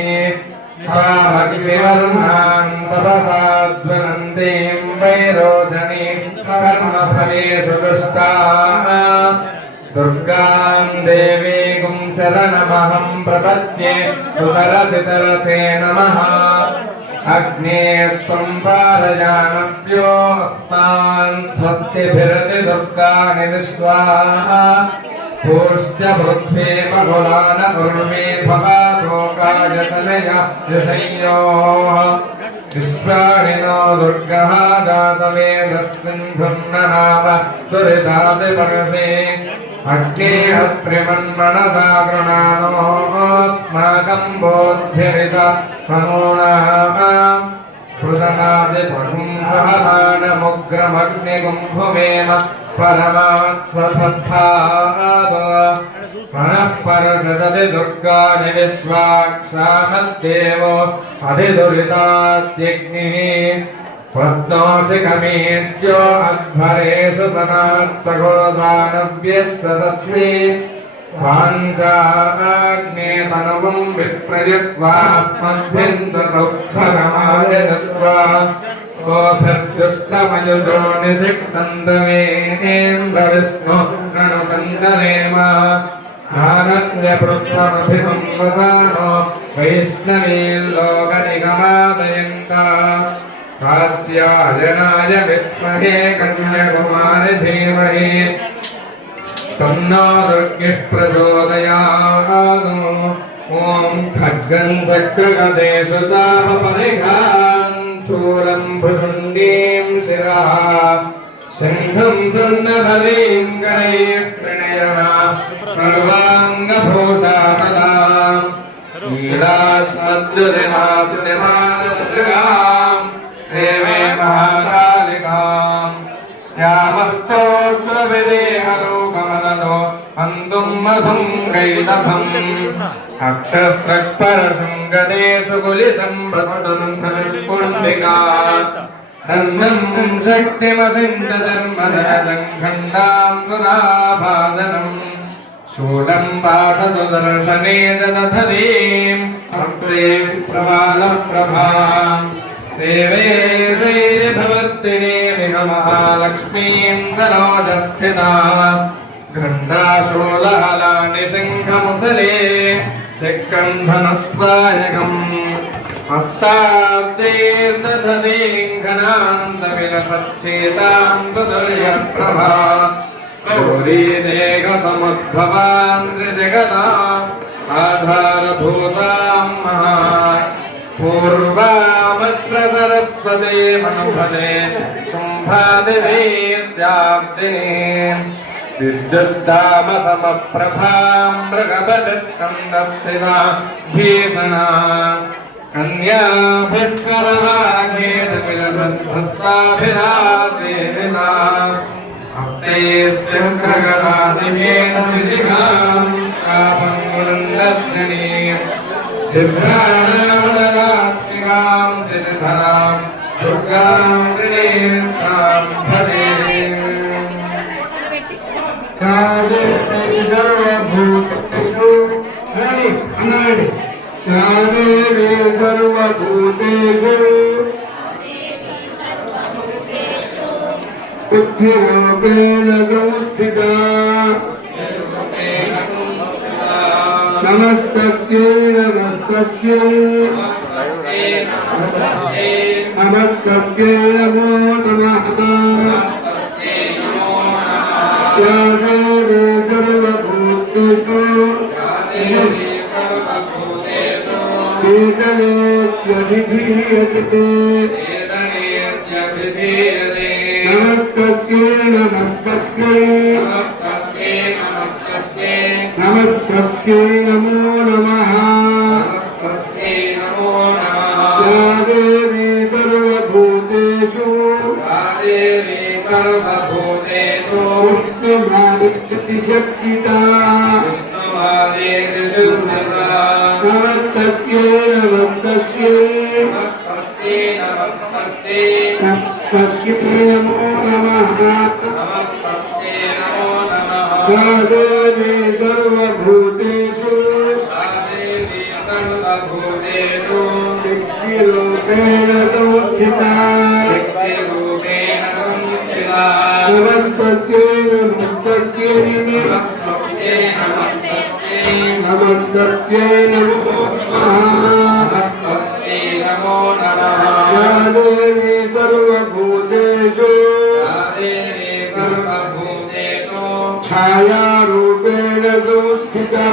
कामग्निवर्णान् तपसा ज्वलन्तीम् वैरोचनीम् कर्मफलेषु दुष्टाः दुर्गाम् देवीगुं शरणमहम् प्रपद्ये सुतरसितरसे नमः अग्ने त्वम् पारयानभ्यो अस्मान् स्वस्तिभिरति दुर्गाणि विश्वाः पूष्य पृथ्वी मकुलान उर्वे भवातोकायतनया ऋषयोः विश्वाणि नो दुर्गः जातवेदस्सिन्धुम् ननाम दुरितादिपर्षे अग्ने अत्रिमन्मनसा गृणानोऽस्माकम् बोध्यरित तनूनाः पृथनादिपगुंसहमानमुग्रमग्निगुम्भुमेम परमात्सधस्थात् मनः परषदति दुर्गाणि विश्वाक्षामद्देवो अधिदुरितात्यग्निः पद्मोऽसि कमेत्यो अध्वरेषु सनाच्चगोदानव्यस्तदत्सि स्वाञ्चाग्ने तनुवम् विप्रयस्वास्मद्भिन्दसौभगमायजस्व ओभिर्जुष्टमयुजो निषिक्तन्दमेन्द्रविष्णु ननुसन्दनेम ध्यानस्य पृष्ठमभिसंवसानो वैष्णवील्लोकनिगमादयन्ता कात्यायनाय विद्महे कन्याकुमारि धीमहि तन्नो दुर्गिः प्रचोदयात् ॐ खड्गम् चक्रगदेषु चापपरिघान् शूलम् भुषुण्डीम् शिरः शङ्खम् सुवर्णधरीम् करैः प्रणयना सर्वाङ्गभूषापदाम् लीलास्मद्युतिमास्यमानसृगाम् सेवे महाकालिकाम् यामस्तोत्रविदेहलोकमनदो हन्तुम् मधुम् कैलभम् अक्षस्रक्परशृङ्गदेषु कुलिसम्भ्रमदुम् धनुष्पुण्डिका धर्मम् शक्तिमसिञ्च धर्मदयम् खण्डाम् सुराभादनम् शूलम् पाशसुदर्शने दधतीम् हस्ते प्रबालप्रभाम् सेवे श्रीर्भवर्तिने महालक्ष्मीम् सरोजस्थिता घण्टाशूलहलानि शङ्खमुसले चक्रम् धनुस्सायकम् हस्ताब्देर्दधतीम् घनान्तविलसच्चेताम् सुदुर्यप्रभा गौरीदेहसमुद्भवान् त्रिजगताम् आधारभूताम् महा पूर्वामत्र सरस्वते मनुपदे शुम्भादिवीर्याब्दिने विद्युद्धामसमप्रभाम् मृगपतिस्कन्दस्थिता भीषणा कन्याभिर्करवाघेतविलसद्धस्ताभिरासेविता हस्तैश्चक्रगदादिभेन विशिखाम् स्थापम् गुरुन्दर्जनीम् दिव्यानामदगात्मिकाम् चिरधराम् दुर्गाम् त्रिनेत्राम् भजे सर्वभूतेषु यादेवी सर्वभूतेषु बुद्धिरूपेण संस्थिता नमस्तस्यै नमस्तस्यै नमस्तस्यै नमो चेदनेऽर्ध्यभिधीयते नमस्तस्यै नमस्तस्यै नमस्तस्यै नमस्तस्यै नमो नमः नमस्तस्यै नमो नमः या देवी सर्वभूतेषु या देवी सर्वभूतेषु विष्णुमादित्यतिशक्तिता विष्णुमादेशुद्धता नमस्तस्यै नमस्तस्यै नमस्तस्यै नमस्तस्यै नमस्तस्यै नमो नमः नमस्तस्यै नमो नमः या देवी सर्वभूतेषु या देवी सर्वभूतेषु शक्तिरूपेण संस्थिता शक्तिरूपेण संस्थिता नमस्तस्यै नमस्तस्यै नमस्तस्यै नमस्तस्यै नमस्तस्यै नमो नमः नमस्तस्यै नमो नमः या देवी सर्वभूतेषु या देवी सर्वभूतेषु छायारूपेण संस्थिता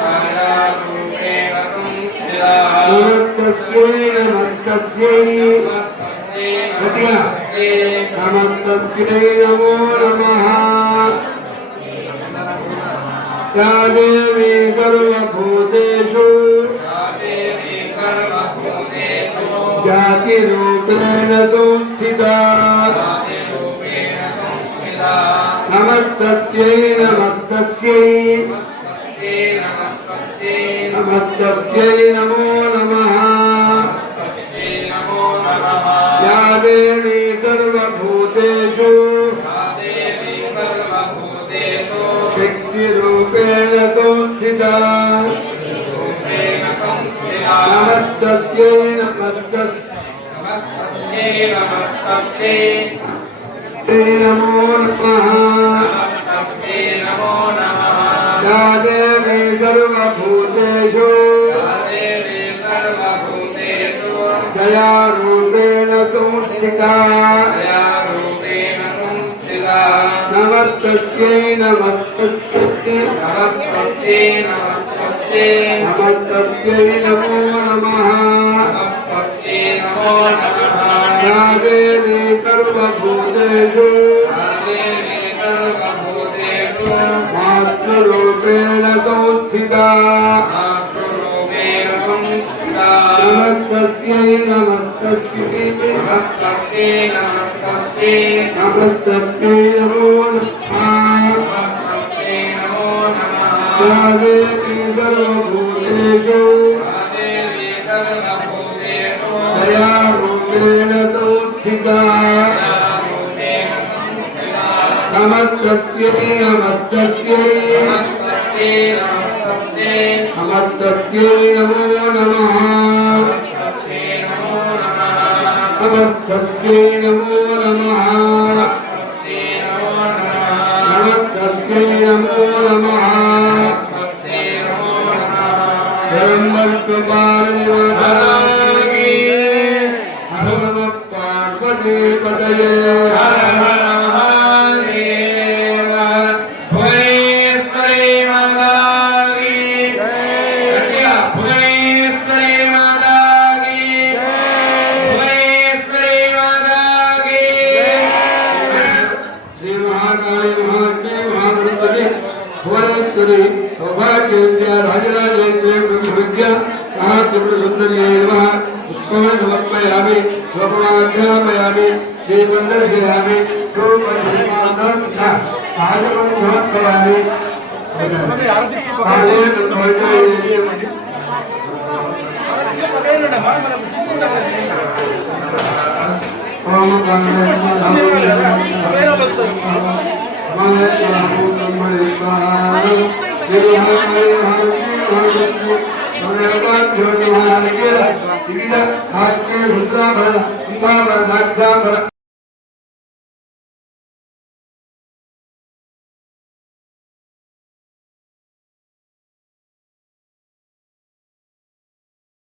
छायारूपेण संस्थिता नमस्तस्यै नमस्तस्यै नमस्तस्यै नमस्तस्यै नमस्तस्यै नमो नमः या देवी सर्वभूतेषु या देवी सर्वभूतेषु जातिरूपेण संस्थिता जातिरूपेण संस्थिता नमस्तस्यै नमस्तस्यै नमस्तस्यै नमस्तस्यै नमस्तस्यै नमो नमः नमस्तस्यै नमो नमः या देवी सर्वभूतेषु या देवी सर्वभूतेषु शक्तिरूपेण संस्थिता रूपेण संस्थिता नमस्तस्यै नमस्तस्यै नमस्तस्यै नमो नमः नमस्तस्यै नमो नमः या देवी सर्वभूतेषु या देवी सर्वभूतेषु दयारूपेण संस्थिता दयारूपेण संस्थिता नमस्तस्यै नमस्तस्यै नमस्तस्यै नमस्तस्यै नमस्तस्यै नमो नमः नमस्तस्यै नमो नमः या देवी सर्वभूतेषु या देवी सर्वभूतेषु मातृरूपेण संस्थिता मातृरूपेण संस्थिता नमस्तस्यै नमस्तस्यै नमस्तस्यै नमस्तस्यै नमस्तस्यै नमो नमः नमस्तस्यै नमो नमः या देवी सर्वभूतेषु या देवी सर्वभूतेषु दयारूपेण संस्थिता दयारूपेण संस्थिता नमस्तस्यै नमस्तस्यै नमस्तस्यै नमस्तस्यै नमस्तस्यै नमो नमः नमस्तस्यै नमो नमः नमस्तस्यै नमो नमः नमस्तस्यै नमो नमः नमस्तस्यै नमो नमः नमस्तस्यै नमो नमः ब्रह्मत्वपालनिवासाय हर नमः पार्वतीपतये हर हर महादेव भुवनेश्वरी माता की जय भुवनेश्वरी माता की भुवनेश्वरी माता की श्री महाकाली महाकी महागणपति भुवनेश्वरी सौभाग्यविद्या राजराजेश्वरी ब्रह्मविद्या महासुंदरी नमः पुष्पं समर्पयामि धूपमाध्यापयामि दीपं दर्शयामि धूपं समर्पयामि विविध